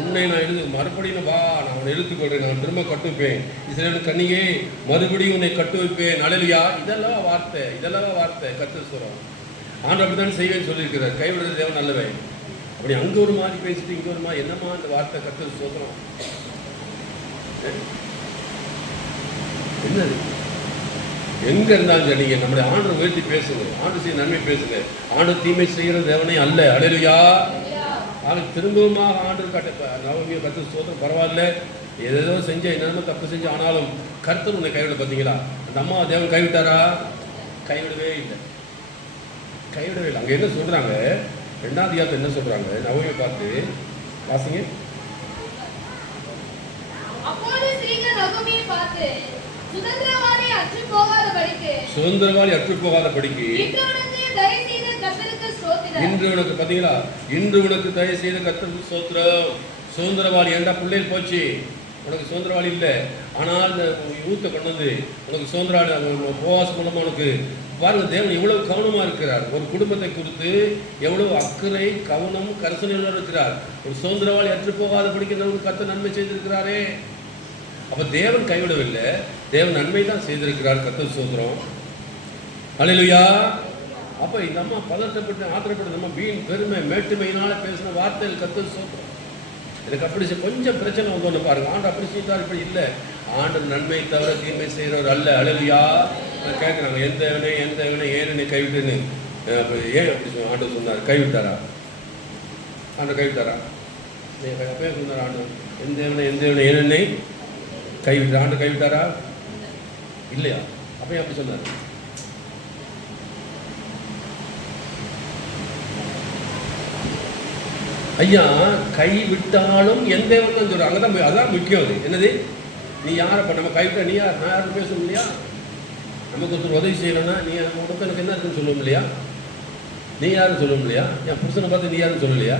உன்னை நான் மறுபடியும் வா, நான் உன்னை இழுத்துக் கொள்கிறேன், நான் திரும்ப கட்டுவிப்பேன். இஸ்ரவேல் கன்னியே, மறுபடியும் உன்னை கட்டுவிப்பேன். அல்லேலூயா. இதெல்லாம் வார்த்தை கர்த்தர் சொல்றார். ஆண்டவர் அப்படித்தான் செய்வேன்னு சொல்லியிருக்கிறார். கைவிடுறது தேவன் நல்லவே. அப்படி அங்கே ஒரு மாதிரி பேசிட்டு இங்கே ஒரு மாதிரி என்னம்மா அந்த வார்த்தை கர்த்தர் சொல்றோம் என்னது? எங்க இருந்தாலும் சரி, நீங்க நம்முடைய ஆண்டவர் உயர்த்தி பேசுங்க, ஆண்டு செய்ய நன்மை பேசுங்க. ஆண்டு தீமை செய்கிற தேவனே அல்ல. அல்லேலூயா. ஆக திரும்பவுமாக ஆண்டு நவமியை கர்த்தர் சொல்றோம். பரவாயில்ல, ஏதேதோ செஞ்ச என்னென்ன தப்பு செஞ்சு, ஆனாலும் கர்த்தர் உன்னை கைவிட. பார்த்தீங்களா, அந்த அம்மா தேவன் கைவிட்டாரா? கைவிடவே இல்லை. அங்க என்ன சொல்றாங்க? 2ஆம் அதிகாரத்தில் என்ன சொல்றாங்க? நவமியை பார்த்து வாசிங்க. அப்பொழுது ஸ்திரீகள் நகோமியை பார்த்து, சுதந்திரவாளி அற்றுப் போகாதபடிக்கு இன்று உனக்கு தயவு செய்த கர்த்தருக்கு ஸ்தோத்திரம். இன்று உனக்கு தயவு செய்த கர்த்தருக்கு ஸ்தோத்திரம். சுதந்திரவாளி ஏண்டா பிள்ளைகள் போச்சு, உனக்கு சுதந்திரவாளி இல்லை, ஆனால் இந்த யூத்தை கொண்டு வந்து உனக்கு சுதந்திரவாளி போவாஸ் மூலமா உனக்கு பாருங்க. தேவன் எவ்வளவு கவனமா இருக்கிறார். ஒரு குடும்பத்தை குறித்து எவ்வளவு அக்கறை, கவனம், கரிசனையோடு இருக்கிறார். ஒரு சுதந்திரவாளி அற்று போகாதபடிக்கு நமக்கு கர்த்தர் நன்மை செய்திருக்கிறாரே. அப்ப தேவன் கைவிடவில்லை, தேவன் நன்மை தான் செய்திருக்கிறார். கர்த்தர் ஸ்தோத்திரம். அல்லேலூயா. அப்ப இந்த அம்மா பதட்டப்பட்டு ஆத்திரப்பட்டு நம்ம வீண் பெருமை மேட்டுமையினால பேசின வார்த்தைகள் கர்த்தர் ஸ்தோத்திரம். எனக்கு அப்படி கொஞ்சம் பிரச்சனை வந்தோன்னு பாருங்க. ஆண்டு அப்படி செய்தார், இப்படி இல்லை. ஆண்டு நன்மை தவிர தீமை செய்கிறவர் அல்ல. அல்லேலூயா. கேட்குறாங்க, எந்த வினை ஏன் என்னை கைவிட்டுன்னு. ஏன் அப்படி ஆண்டு சொன்னார்? கைவிட்டாரா? ஆண்டு கைவிட்டாரா? அப்பயே சொன்னார் ஆண்டு, எந்த வினை ஏன் என்னை கைவிட்டார். ஆண்டு கைவிட்டாரா? இல்லையா? அப்பயே அப்படி சொன்னார். ஐயா, கை விட்டாலும் எந்த தேவன் தான் சொல்றாங்க. அங்கதான் அதான் முக்கியம். அது என்னது? நீ யாரப்ப நம்ம கைவிட்டா நீ யார்? நான் யாரும் பேசணும் இல்லையா? நமக்கு ஒருத்தர் உதவி செய்யணும்னா நீ உனக்கு எனக்கு என்ன இருக்குன்னு சொல்லணும் இல்லையா? நீ யாரும் சொல்லணும் இல்லையா? என் புருஷனை பார்த்து நீ யாரும் சொல்லலையா?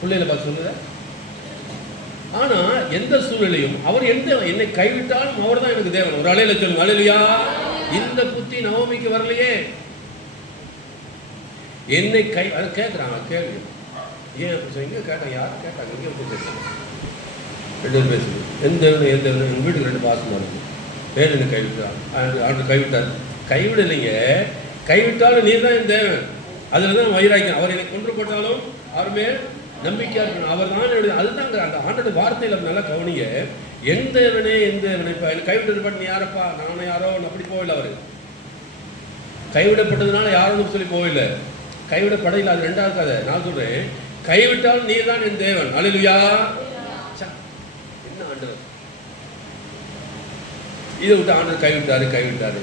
பிள்ளைகளை பார்த்து சொல்லுத. ஆனா எந்த சூழ்நிலையும் அவர் என்னை கைவிட்டாலும் அவர் தான் எனக்கு தேவன். ஒரு அலையில சொல்லுங்க, அல்லேலூயா. இந்த புத்தி நவமிக்கு வரலையே. என்னை அதை கேட்குறாங்க. கேள்வி ஏன் இங்கே கேட்டாங்க? யாரும் கேட்டாங்க? இங்கே பேசுங்க, 2 பேர் பேசுங்க. எந்த எங்கள் வீட்டுக்கு 2 பாசமாக இருக்குது. ஏன் என்னை கைவிட்டார்? ஆண்டு கைவிட்டார். கைவிடலைங்க. கைவிட்டாலும் நீ தான் என் தேவன். அதில் தான் வயிறாய்க்கும். அவர் என்னை கொன்று போட்டாலும் அவருமே நம்பிக்கையாக இருக்கணும். அவர் தான் என்னுடைய, அதுதாங்க அந்த ஆண்டோட வார்த்தையில் நல்லா கவனிங்க. எந்த தேவனே இப்போ என்னை கைவிட்டது பாட்டு நீ யாரப்பா, நானும் யாரோ அப்படி போகல. அவர் கைவிடப்பட்டதுனால யாரும் சொல்லி போகல. கைவிடப்படையில் அது 2ஆவது கதை. நான் சொல்றேன், கைவிட்டால் நீ தான் என் தேவன். அல்லேலூயா. என்ன ஆண்டவர் இதை விட்டு ஆண்டவர் கைவிட்டாரு.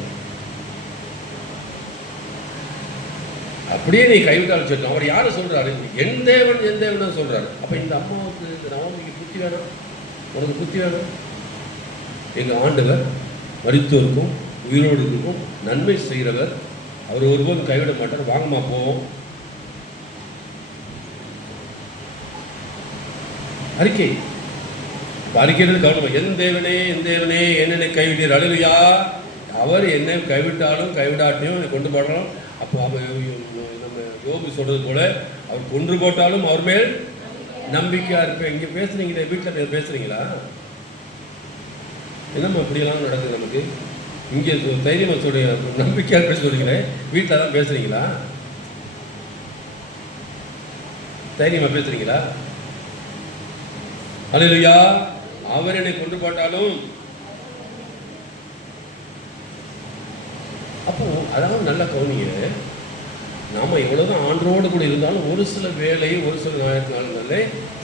அப்படியே நீ கைவிட்டாலும் சொல்லிட்டோம். அவர் யாரை சொல்றாரு? என் தேவன் சொல்றாரு. அப்ப இந்த அம்மாவுக்கு நவமிக்கு புத்தி வேணும், உனக்கு புத்தி வேணும். எங்க ஆண்டவர் மரித்தோருக்கும் உயிரோடு இருக்கும் நன்மை செய்கிறவர். அவர் ஒருவரும் கைவிட மாட்டார். வாங்கம்மா போவோம். அறிக்கையிலிருந்து கவனம். என் தேவனே என்னை கைவிட்டீர். அல்லேலூயா. அவர் என்னை கைவிட்டாலும் கைவிடாட்டையும் என்னை கொண்டு போடலாம். அப்போ நம்ம யோபு சொல்றது போல, அவர் கொன்று போட்டாலும் அவர் மேல் நம்பிக்கையா இருப்பேன். இங்க பேசுறீங்களே, வீட்டில் பேசுறீங்களா? என்னம்மா இப்படியெல்லாம் நடக்குது நமக்கு? இங்கே தைரியமாக சொல்றீங்க, நம்பிக்கையா பேச சொல்றீங்களே, வீட்டில் தான் பேசுறீங்களா? தைரியமா பேசுறீங்களா? அல்லேலூயா. அவர் என்னை கொண்டு போட்டாலும். அப்போ அதாவது நல்ல கவனிங்க. நாம எவ்வளவுதான் ஆண்டோடு கூட இருந்தாலும் ஒரு சில வேலை, ஒரு சில நாட்களிலே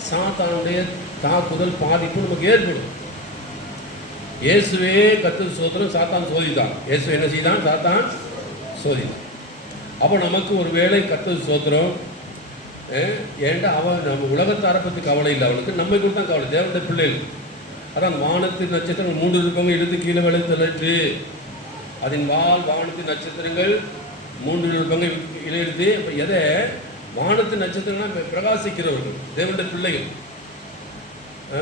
சாத்தானுடைய தாக்குதல், பாதிப்பு நமக்கு ஏற்படும். இயேசுவே கர்த்தர் ஸ்தோத்திரம், சாத்தான் சோதித்தான். இயேசு என்ன செய்தான்? சாத்தான் சோதித்தான். அப்போ நமக்கு ஒரு வேலை கர்த்தர் ஸ்தோத்திரம். ஏன்டா அவன் நம்ம உலகத்தாரை பற்றி கவலை இல்லை, அவனுக்கு நம்மை கூட தான் கவலை. தேவனுடைய பிள்ளைகள் அதான் வானத்து நட்சத்திரங்கள் 3 இருப்பவங்க இழுத்து கீழே விளைத்து, அதன் வானத்து நட்சத்திரங்கள் 3 இருப்பவங்க இழுத்து. இப்போ எதை? வானத்து நட்சத்திரங்கள்லாம் பிரகாசிக்கிறவர்கள், தேவனுடைய பிள்ளைகள்.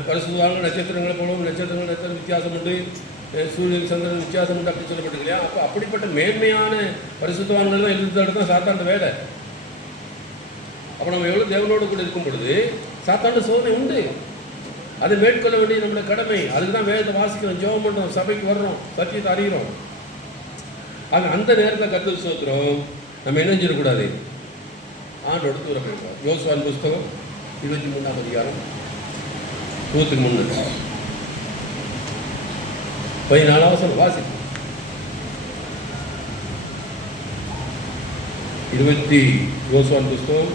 பரிசுத்தவான்கள் நட்சத்திரங்களை போலவும் நட்சத்திரங்கள் வித்தியாசம் உண்டு. சூரியன் சந்திரன் வித்தியாசம் உண்டு அப்படி சொல்லப்பட்டு இல்லையா? அப்போ அப்படிப்பட்ட மேன்மையான பரிசுத்தவான்கள் தான் எழுதிட்டு தான் சாத்தாண்ட வேலை. அப்போ நம்ம எவ்வளோ தேவனோடு கூட இருக்கும் பொழுது சாத்தாண்ட சோதனை உண்டு, அதை மேற்கொள்ள வேண்டிய நம்மளோட கடமை. அதுக்கு தான் வேதத்தை வாசிக்கிறோம், ஜெபம் பண்ணுறோம், சபைக்கு வர்றோம், சத்தியத்தை அறிகிறோம். ஆக அந்த நேரத்தில் கர்த்தர் ஸ்தோத்திரம் நம்ம என்ன செஞ்சிடக்கூடாது, ஆண்டோட தூரம் போயிடுவோம். யோசுவாவின் புஸ்தகம் 23ஆம் அதிகாரம் 23 14 வசனம் வாசிப்போம். 20 யோசுவாவின் புஸ்தகம்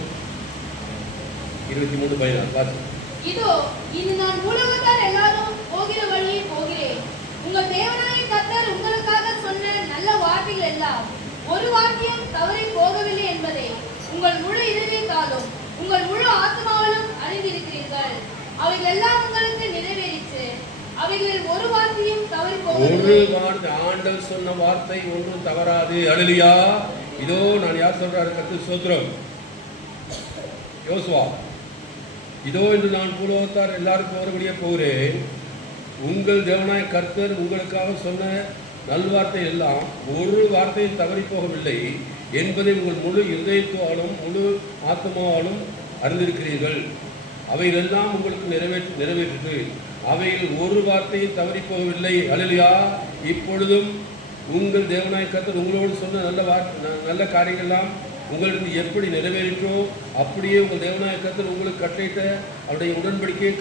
23:14 வாசிப்போம். இதோ இனி நான் உலகத்தார் எல்லாரும் போகிற வழியே போகிறேன். உங்கள் தேவனாகிய கர்த்தர் உங்களுக்காக சொன்ன நல்ல வார்த்தைகள் எல்லாம் ஒரு வார்த்தையும் தவறி போகவில்லை என்பதை உங்கள் முழு இதயத்தாலும் உங்கள் முழு ஆத்மாவிலும் அறிந்திருக்கிறீர்கள். அவைகள் எல்லாம் உங்களுக்கு நிறைவேறிச்சு. அவைகளில் ஒரு வார்த்தையும் தவறி போகவில்லை. ஒரு வார்த்தை, ஆண்டவர் சொன்ன வார்த்தை ஒன்றும் தவறாது. அல்லேலூயா. இதோ நான் யார் சொல்றாரு? கர்த்தர் ஸ்தோத்திரம். யோசுவா, இதோ இன்று நான் பூலோகத்தார் எல்லாருக்கும் ஒருபடியே போகிறேன். உங்கள் தேவனாய கர்த்தர் உங்களுக்காக சொன்ன நல்வார்த்தை எல்லாம் ஒரு வார்த்தையும் தவறி போகவில்லை என்பதை உங்கள் முழு இதயத்தாலும் முழு ஆத்மாவாலும் அறிந்திருக்கிறீர்கள். அவைகள் எல்லாம் உங்களுக்கு நிறைவேற்று. அவைகள் ஒரு வார்த்தையும் தவறி போகவில்லை. அல்லேலூயா. இப்பொழுதும் உங்கள் தேவனாய கர்த்தர் உங்களோடு சொன்ன நல்ல காரியங்கள்லாம் உங்களுக்கு எப்படி நிறைவேறிற்றோ அப்படியே உங்கள் தேவனாய கர்த்தர் உங்களுக்கு கட்டளையிட்ட அவருடைய உடன்படிக்கை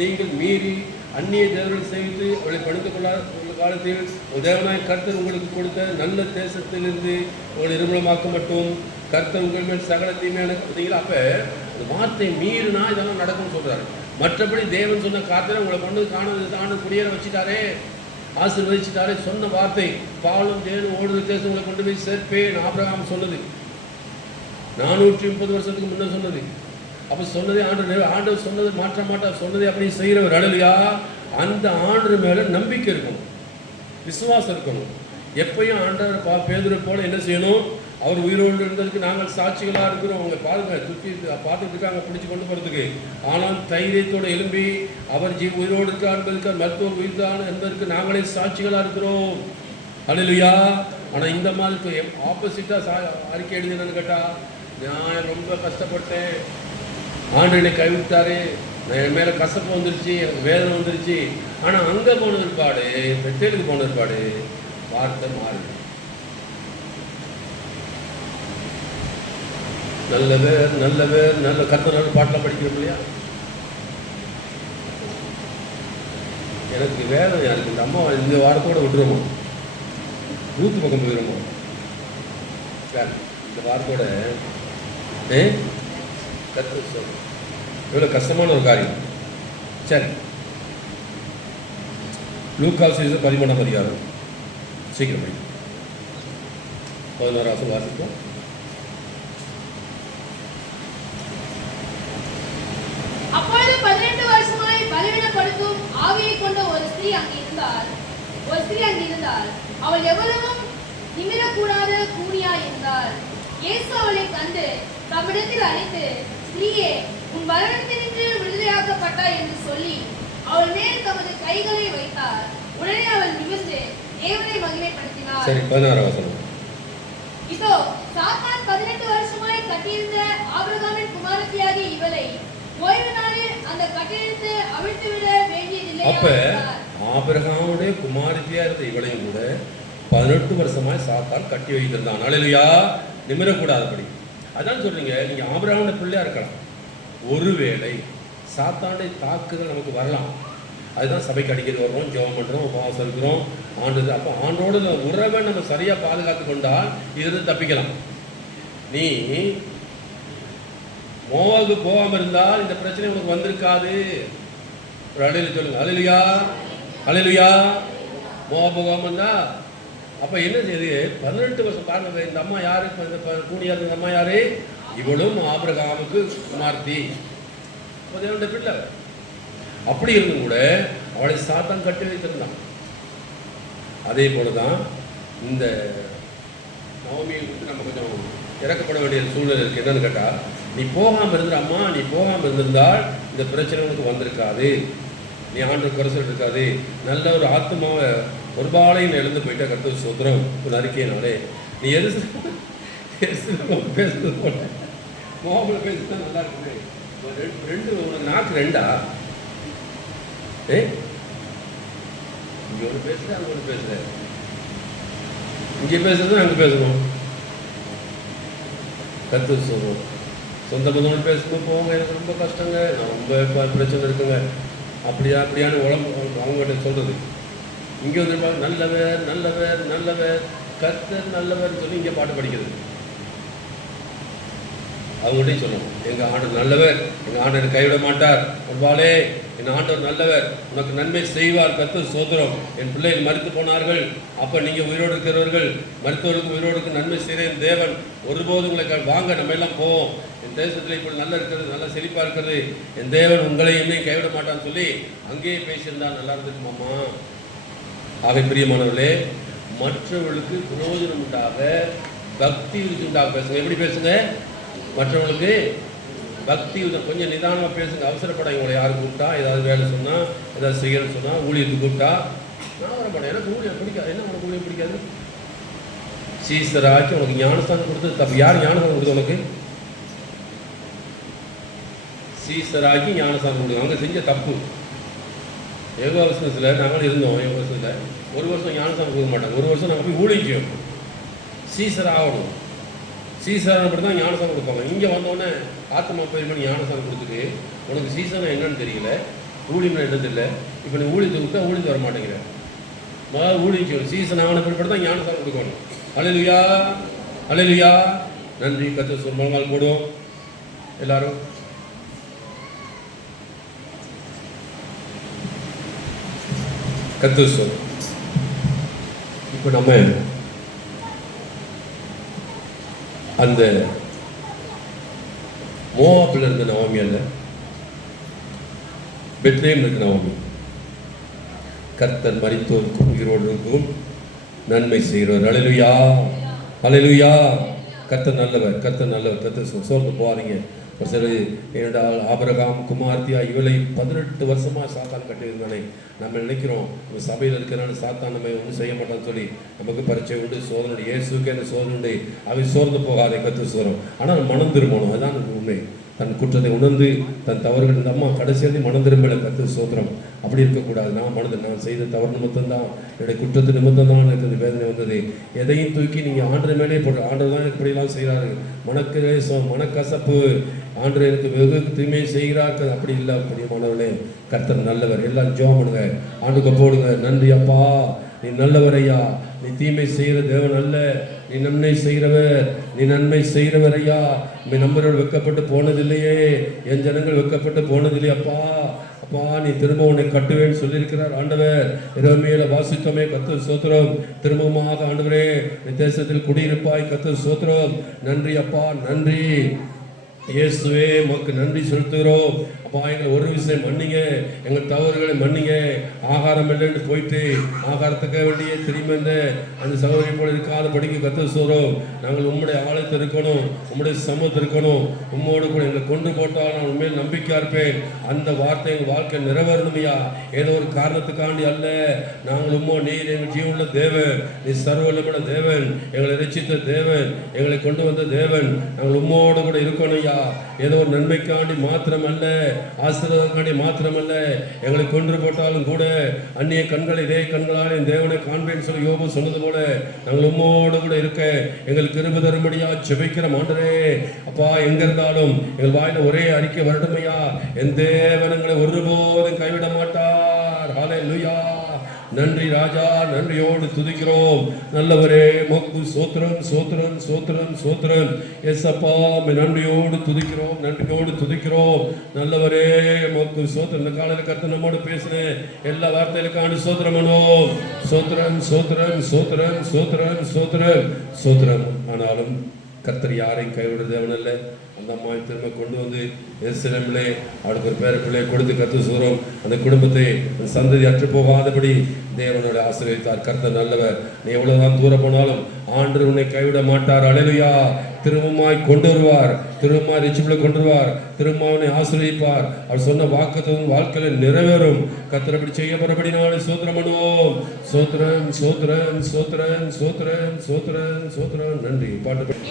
நீங்கள் மீறி அந்நிய தேவர்களை சேவித்து அவளை பணிந்து கொள்ளாத காலத்தில் உங்கள் தேவனாய கர்த்தர் உங்களுக்கு கொடுத்த நல்ல தேசத்திலிருந்து உங்களை நிர்மூலமாக்க மட்டும் கர்த்தர் உங்கள் மேல் சகல தீமையான பார்த்தீங்களா? அப்போ அந்த வார்த்தை மீறினா இதெல்லாம் நடக்கும்னு சொல்கிறாரு. மற்றபடி தேவன் சொன்ன காத்திரம் உங்களை கொண்டு காணது குடியேற வச்சுட்டாரே, ஆசீர்வதிச்சுட்டாரே. சொன்ன வார்த்தை பாலும் தேனும் ஓடுற தேசம் உங்களை கொண்டு போய் சேர்ப்பேன் ஆபிரகாம் சொன்னது 430 வருஷத்துக்கு முன்ன சொன்னது. அப்போ சொன்னதே ஆண்டவர் சொன்னது மாற்ற மாட்டார், சொன்னதே அப்படி செய்கிறவர். அல்லேலூயா. அந்த ஆண்டவர் மேலே நம்பிக்கை இருக்கணும், விசுவாசம் இருக்கணும். எப்பயும் ஆண்டவர் பேதுரு போல என்ன செய்யணும், அவர் உயிரோடு இருந்ததுக்கு நாங்கள் சாட்சிகளாக இருக்கிறோம். அவங்க பார்த்துட்டு இருக்காங்க பிடிச்சி கொண்டு போகிறதுக்கு. ஆனால் தைரியத்தோடு எழும்பி அவர் உயிரோடு இருக்கா என்பதற்கு மருத்துவர் உயிர் தான் என்பதற்கு நாங்களே சாட்சிகளாக இருக்கிறோம். அல்லேலூயா. ஆனால் இந்த மாதிரி ஆப்போசிட்டாக அறிக்கை எழுதினு கேட்டால், நான் ரொம்ப கஷ்டப்பட்டேன், ஆண்டு என்னை கைவிட்டாரு, என் மேலே கசப்பு வந்துருச்சு, எனக்கு வேதனை வந்துருச்சு. ஆனால் அங்கே போன பிற்பாடு, பெத்தேலுக்கு போன பிற்பாடு வார்த்தை மாறுது. நல்ல கர்த்தர் பாட்டெலாம் படிக்கிறோம் இல்லையா? எனக்கு வேதனை இருக்கு. இந்த அம்மா இந்த வாரத்தோடு விட்டுருமோ, ரூத்து பக்கம் போயிடுமோ, இந்த வாரத்தோட கர்த்தர் இவ்வளோ கஷ்டமான ஒரு காரியம். சரி, லூக்கா சுவிசேஷம் 13ஆம் அதிகாரம் சீக்கிரம் படி. 16 வசனம் வாசிப்போம். அப்பொழுது 18 வருஷமாய் பலவீனப்படுத்தும் ஆவியை கொண்ட ஒரு ஸ்திரீ அங்கே இருந்தாள். அவள் எவ்வளவும் நிமிரக்கூடாத கூனியாய் இருந்தாள். இயேசு அவளை கண்டு தம்மிடத்தில் அழைத்து, ஸ்திரீயே, உன் மரணத்தினின்று விடுதலையாக்கப்பட்டாய் என்று சொல்லி அவள் மேல் தமது கைகளை வைத்தார். உடனே அவள் நிமிர்ந்து தேவனை மகிமைப்படுத்தினார். சரி, 16 வசனம். இதோ சாத்தான் 18 வருஷமாய் கட்டியிருந்த ஆபிரகாமின் குமாரத்தியாகிய இவளை ஓய்வு நாளில் அந்த கட்டிடத்தை அவிழ்த்து விட வேண்டியதில்லை. அப்ப ஆபிரகாமுடைய குமாரத்தியா இருந்த இவளையும் கூட 18 வருஷமாய் சாத்தான் கட்டி வைத்திருந்தான். அல்லேலூயா. நிமிரக்கூடாதபடி. அதான் சொல்றீங்க, நீங்க ஆபிரகாமுடைய பிள்ளையா இருக்கலாம், ஒருவேளை சாத்தானுடைய தாக்குதல் நமக்கு வரலாம். அதுதான் சபைக்கு அடிக்கடி வர்றோம், ஜெபம் பண்ணுறோம், உபவாசம் இருக்கிறோம், ஆண்டு. அப்போ ஆண்டோட உறவை நம்ம சரியாக பாதுகாத்து கொண்டால் இதிலிருந்து தப்பிக்கலாம். நீ மோவாவுக்கு போகாமல் இருந்தால் இந்த பிரச்சனை உனக்கு வந்திருக்காது. ஒரு அலையில சொல்லுங்க, அல்லேலூயா, அல்லேலூயா. மோவா போகாமல் இருந்தா அப்போ என்ன செய்யுது? 18 வருஷம் பாருங்க. இந்த அம்மா யாரு? கூடியா இருந்த அம்மா யாரு? இவளும் ஆபிரகாமுக்கு குமார்த்தி, தேவனுடைய பிள்ளை. அப்படி இருந்தும் கூட அவளை சாத்தான் கட்டி வைத்திருந்தான். அதே போலதான் இந்த நவமியை வந்து நம்ம கொஞ்சம் இறக்கப்பட வேண்டிய சூழ்நிலை இருக்கு. என்னன்னு கேட்டா, நீ போகாமல் இருந்த அம்மா, நீ போகாமல் இருந்திருந்தால் இந்த பிரச்சனை உனக்கு வந்திருக்காது, நீ ஆண்டு குறைச்சல் இருக்காது. நல்ல ஒரு ஆத்மாவை ஒரு பாலையும் இழந்து போயிட்டா கர்த்தர் சோத்திரம் ஒரு அறிக்கையினாலே நீ எது பேசுறது போல மோகமில் பேசுனா நல்லா இருக்குமே. ரெண்டு உனக்கு நாக்கு ரெண்டா? இங்கே ஒன்று பேசுகிறேன், அங்கே ஒன்று பேசுகிறேன். இங்கே பேசுறது அங்கே பேசணும். கர்த்தர் சொல்லுவோம். சொந்த பந்தோடு பேசும்போது போங்க, எனக்கு ரொம்ப கஷ்டங்க, நான் ரொம்ப பிரச்சனை இருக்குங்க, அப்படியான்னு அவங்ககிட்ட சொல்கிறது. இங்கே வந்து நல்லவர் நல்லவர் நல்லவர் கர்த்தர் நல்லவர் சொல்லி இங்கே பாட்டு படிக்கிறது. அவங்கள்டையும் சொல்லணும், எங்கள் ஆண்டவர் நல்லவர், எங்கள் ஆண்டவர் கைவிட மாட்டார், ஒருவாளே என் ஆண்டவர் நல்லவர், உனக்கு நன்மை செய்வார், கர்த்தர் சோத்திரம். என் பிள்ளைகள் மரித்து போனார்கள், அப்போ நீங்கள் உயிரோடு இருக்கிறவர்கள், மருத்துவர்களுக்கு உயிரோடுக்கு நன்மை செய்கிறேன் தேவன் ஒருபோது உங்களை வாங்க, நம்ம எல்லாம் போவோம், என் தேசத்தில் இப்படி நல்லா இருக்கிறது, நல்லா செழிப்பாக இருக்கிறது, என் தேவன் உங்களை என்னையும் கைவிட மாட்டான்னு சொல்லி அங்கேயே பேசியிருந்தா நல்லா இருந்துக்குமாம்மா. ஆக பிரியமானவர்களே, மற்றவர்களுக்கு பிரயோஜனம் உண்டாக பக்தி உண்டாக பேசுங்க. எப்படி பேசுங்க? மற்றவங்களுக்கு பக்தி கொஞ்சம் நிதானமாக பேசுங்க. அவசரப்படாங்க. உங்களை யாரும் கூப்பிட்டா, ஏதாவது வேலை சொன்னால், ஏதாவது செய்யணும்னு சொன்னால், ஊழியத்துக்கு கூப்பிட்டா நான் வரப்படேன், எனக்கு ஊழியம் பிடிக்காது. என்ன உனக்கு ஊழியம் பிடிக்காது? சீசராக்கி உனக்கு ஞானஸ்தானம் கொடுத்து தப்பு. யார் ஞானஸ்தானம் கொடுத்து உனக்கு? சீசராக்கி ஞானஸ்தானம் கொடுத்து அவங்க செஞ்ச தப்பு. ஏகோ வருஷத்தில் நாங்களும் இருந்தோம். ஏகோ வருஷத்தில் ஒரு வருஷம் ஞானஸ்தானம் கொடுக்க மாட்டாங்க. ஒரு வருஷம் நாங்கள் போய் ஊழியம் சீசர் ஆகணும். சீசன் அப்படி தான் ஞானஸ்தானம் கொடுப்பாங்க. இங்கே வந்தோடனே ஆத்மா பெருமணி ஞானஸ்தானம் கொடுத்துட்டு உனக்கு சீசனை என்னன்னு தெரியல, ஊழியம்னா என்னன்னு தெரியல. இப்போ நீ ஊழியத்தை கொடுத்தா ஊழியத்து வர மாட்டேங்கிற. முதல்ல ஊழியம் சீசன் ஆன பிற்பாடு தான் ஞானஸ்தானம் கொடுக்கணும். அல்லேலூயா அல்லேலூயா. நன்றி. கர்த்தர் சொல் முழங்கால் போடுவோம் எல்லாரும். கர்த்தர் சொல். இப்போ நம்ம அந்த மோவாபில் இருந்த நவமி அல்ல, பெத்லேம் இருக்க நவமி. கர்த்தர் மரித்தோருக்கும் உயிரோடுக்கும் நன்மை செய்கிறவர். அல்லேலூயா அல்லேலூயா. கர்த்தர் நல்லவர், கர்த்தர் நல்லவர். கர்த்தர் சோர்ந்து போகாதீங்க. ஒரு சில ஏனென்றால் ஆபிரகாம் குமார்த்தியா இவளை 18 வருஷமாக சாத்தான் கட்டியிருந்தானே. நம்ம நினைக்கிறோம் சபையில் இருக்கிறனால சாத்தான் நம்ம ஒன்றும் செய்ய மாட்டான்னு சொல்லி. நமக்கு பரிச்சை உண்டு, சோதனை, இயேசுக்கே அந்த சோதனை உண்டு. அவை சோர்ந்து போகாதே, கர்த்தர் சோறும். ஆனால் மனம் திரும்பணும், அதுதான் உண்மை. தன் குற்றத்தை உணர்ந்து தன் தவறுகள், இந்த அம்மா கடைசியாக மனம் திரும்பலை, கர்த்தர் சோத்திரம். அப்படி இருக்கக்கூடாது. நான் செய்த தவறு நிமித்தம்தான், என்னுடைய குற்றத்து நிமித்தம் தான் எனக்கு இந்த வேதனை வந்தது. எதையும் தூக்கி நீங்கள் ஆண்டர் மேலே போட்டு, ஆண்டர் தான் இப்படிலாம் செய்கிறாரு, மனக்கசப்பு, ஆண்டர் எனக்கு வெகு தூய்மை செய்கிறார். அப்படி இல்லை. அப்படிமானவர்களே, கர்த்தர் நல்லவர். எல்லாம் ஜெபம் பண்ணுங்க, ஆண்டுக்கு போடுங்க. நன்றி அப்பா, நீ நல்லவர் ஐயா, நீ தீமை செய்கிற தேவன் அல்ல, நீ நன்மை செய்கிறவர், நீ நன்மை செய்கிறவர் ஐயா. நீ நம்பரோடு வெக்கப்பட்டு போனதில்லையே, என் ஜனங்கள் வெக்கப்பட்டு போனதில்லையே அப்பா. அப்பா, நீ திரும்ப உன்னை கட்டுவேன்னு சொல்லியிருக்கிறார் ஆண்டவர். எரேமியால வாசித்தோமே, கர்த்தர் ஸ்தோத்திரம். திரும்பமாக ஆண்டவரே நீ தேசத்தில் குடியிருப்பாய், கர்த்தர் ஸ்தோத்திரம். நன்றி அப்பா, நன்றி இயேசுவே, உமக்கு நன்றி செலுத்துகிறோம். அப்பா, எங்களை ஒரு விஷயம் மன்னிங்க, எங்கள் தவறுகளை மன்னிங்க. ஆகாரம் இல்லைன்னு போயிட்டு ஆகாரத்துக்க வேண்டிய திரும்பி வந்த அந்த சகோதரி போல இருக்காத படிக்க கர்த்தர் சொல்கிறோம். நாங்கள் உம்முடைய ஆலயத்தில் இருக்கணும், உம்முடைய சமூகத்தில் இருக்கணும், உம்மோடு கூட எங்களை கொண்டு போட்டால் நான் உண்மையில் நம்பிக்கையாக இருப்பேன். அந்த வார்த்தை எங்கள் வாழ்க்கை நிறைவேறணுமையா. ஏதோ ஒரு காரணத்துக்காண்டி அல்ல. நாங்கள் நீர் எங்கள் ஜீவனுள்ள தேவன், நீ சர்வவல்லமையுள்ள தேவன், எங்களை ரட்சித்த தேவன், எங்களை கொண்டு வந்த தேவன். நாங்கள் உம்மோடு கூட இருக்கணும்யா. ஏதோ ஒரு நன்மைக்காண்டி மாத்திரம் அல்ல, ஆசீர்வாதக்காண்டி மாத்திரமல்ல, எங்களை கொன்று போட்டாலும் கூட அந்நிய கண்கள் இதே கண்களால் என் தேவனை காண்பேன்னு சொல்லி யோபு சொன்னது போல நாங்கள் உம்மோடு கூட இருக்க எங்களுக்கு கிருபை தரும்படியா ஜெபிக்கிற ஆண்டவரே. அப்பா, எங்க இருந்தாலும் எங்கள் வாயில ஒரே அறிக்கை வரட்டுமையா, என் தேவன் எங்களை ஒருபோதும் கைவிட மாட்டார். ஹல்லேலூயா. நன்றி ராஜா, நன்றியோடு துதிக்கிறோம். நல்லவரே, மக்கு சோத்திரம் சோத்திரம் சோத்திரம் சோத்திரம். எஸ் அப்பா, நன்றியோடு துதிக்கிறோம், நன்றியோடு துதிக்கிறோம். நல்லவரே, மக்கு சோத்திரம். இந்த காலையில் கர்த்தர் நம்மோடு பேசினேன் எல்லா வார்த்தைகளுக்கான சோத்திரமனோ. சோத்திரம் சோத்திரம் சோத்திரம் சோத்திரம் சோத்திரம் சோத்திரம். ஆனாலும் கர்த்தர் யாரையும் கைவிட தேவனல்ல. அந்த அம்மாவை திரும்ப கொண்டு வந்து எருசலேமிலே அவளுக்கு ஒரு பேர பிள்ளையை கொடுத்து கர்த்தர் சொல்கிறோம். அந்த குடும்பத்தை சந்ததி அற்று போகாதபடி தேவனோட ஆசீர்வதித்தார். கர்த்தர் நல்லவர். நீ எவ்வளவுதான் தூரம் போனாலும் ஆண்டவர் உன்னை கைவிட மாட்டார். அல்லேலூயா. திரும்பமாய் கொண்டு வருவார், திரும்பமாய் ரட்சிப்பில் கொண்டு வருவார், திரும்ப அவனை ஆசீர்வதிப்பார். அவர் சொன்ன வாக்குத்தத்தம் வாழ்க்கையில் நிறைவேறும். கர்த்தர் அப்படி செய்யப்படும்படினாலே ஸ்தோத்திரம் பண்ணுவோம். ஸ்தோத்திரம் ஸ்தோத்திரம் ஸ்தோத்திரம் ஸ்தோத்திரம் ஸ்தோத்திரம் ஸ்தோத்திரம். நன்றி. பாட்டு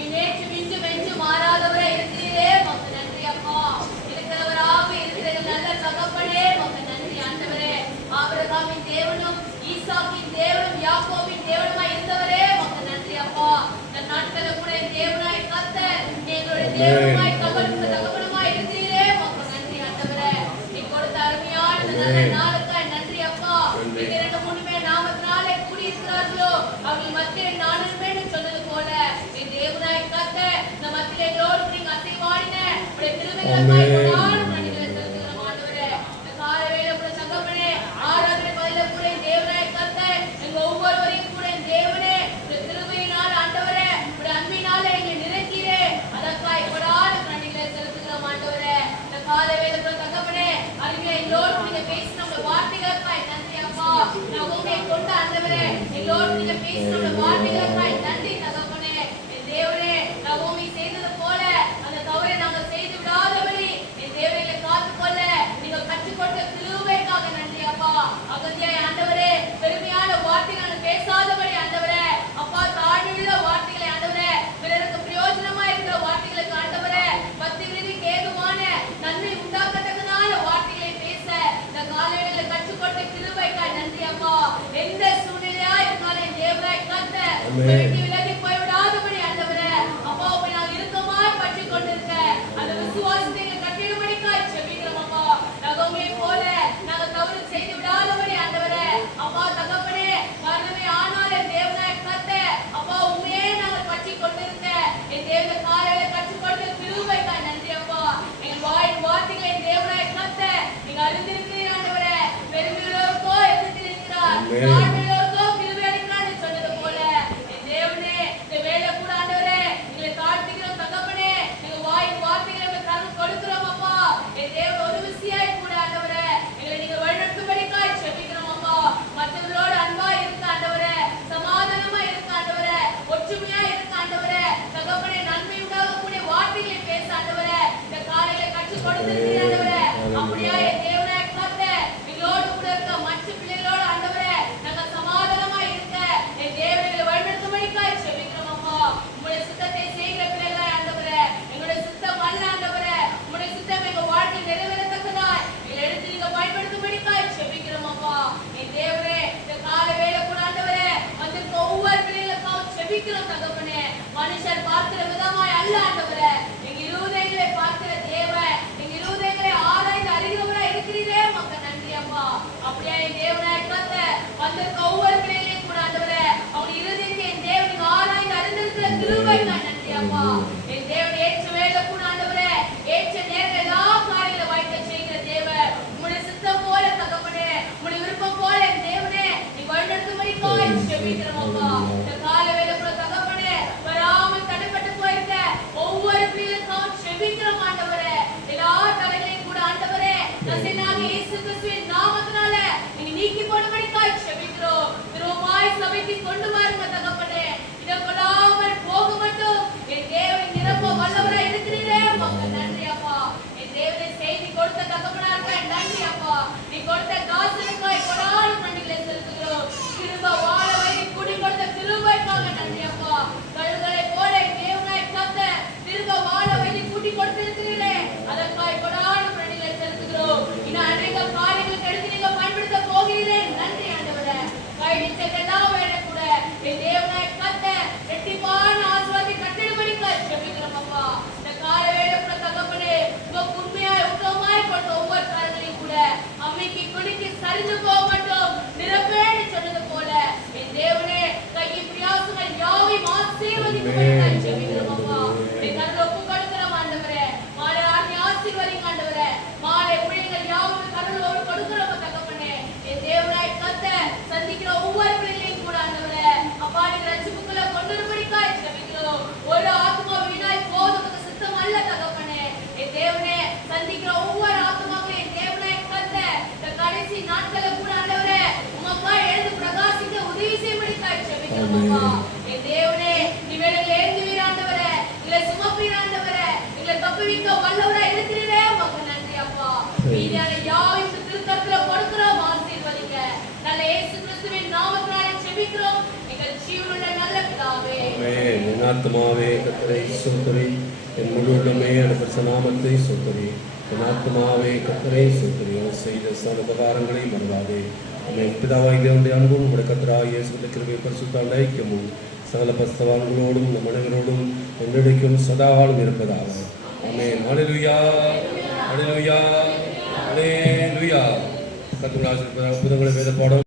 என் தேவனே, நீ வேளையிலே எழுந்து வீராண்டவரே, இல்லை ஆமென். என் ஆத்துமாவே கர்த்தரை ஸ்தோத்திரி, என் முழு உள்ளமே அவர் நாமத்தை ஸ்தோத்திரி. என் ஆத்துமாவே கர்த்தரை ஸ்தோத்திரி, அவர் செய்த சகல உபகாரங்களை மறவாதே. ஆமென். பிதாவாகிய தேவனுடைய அன்பும் நம்முடைய கர்த்தராகிய இயேசு கிறிஸ்துவின் கிருபையும் பரிசுத்த ஐக்கியமும் சகல பரிசுத்தவான்களோடும் நம் அனைவரோடும் என்றென்றைக்கும் சதாகாலம் இருப்பதாக. ஆமென். ஹல்லேலூயா, ஹல்லேலூயா, ஹல்லேலூயா. கர்த்தருடைய ஆசீர்வாதங்களை வேத பாடம்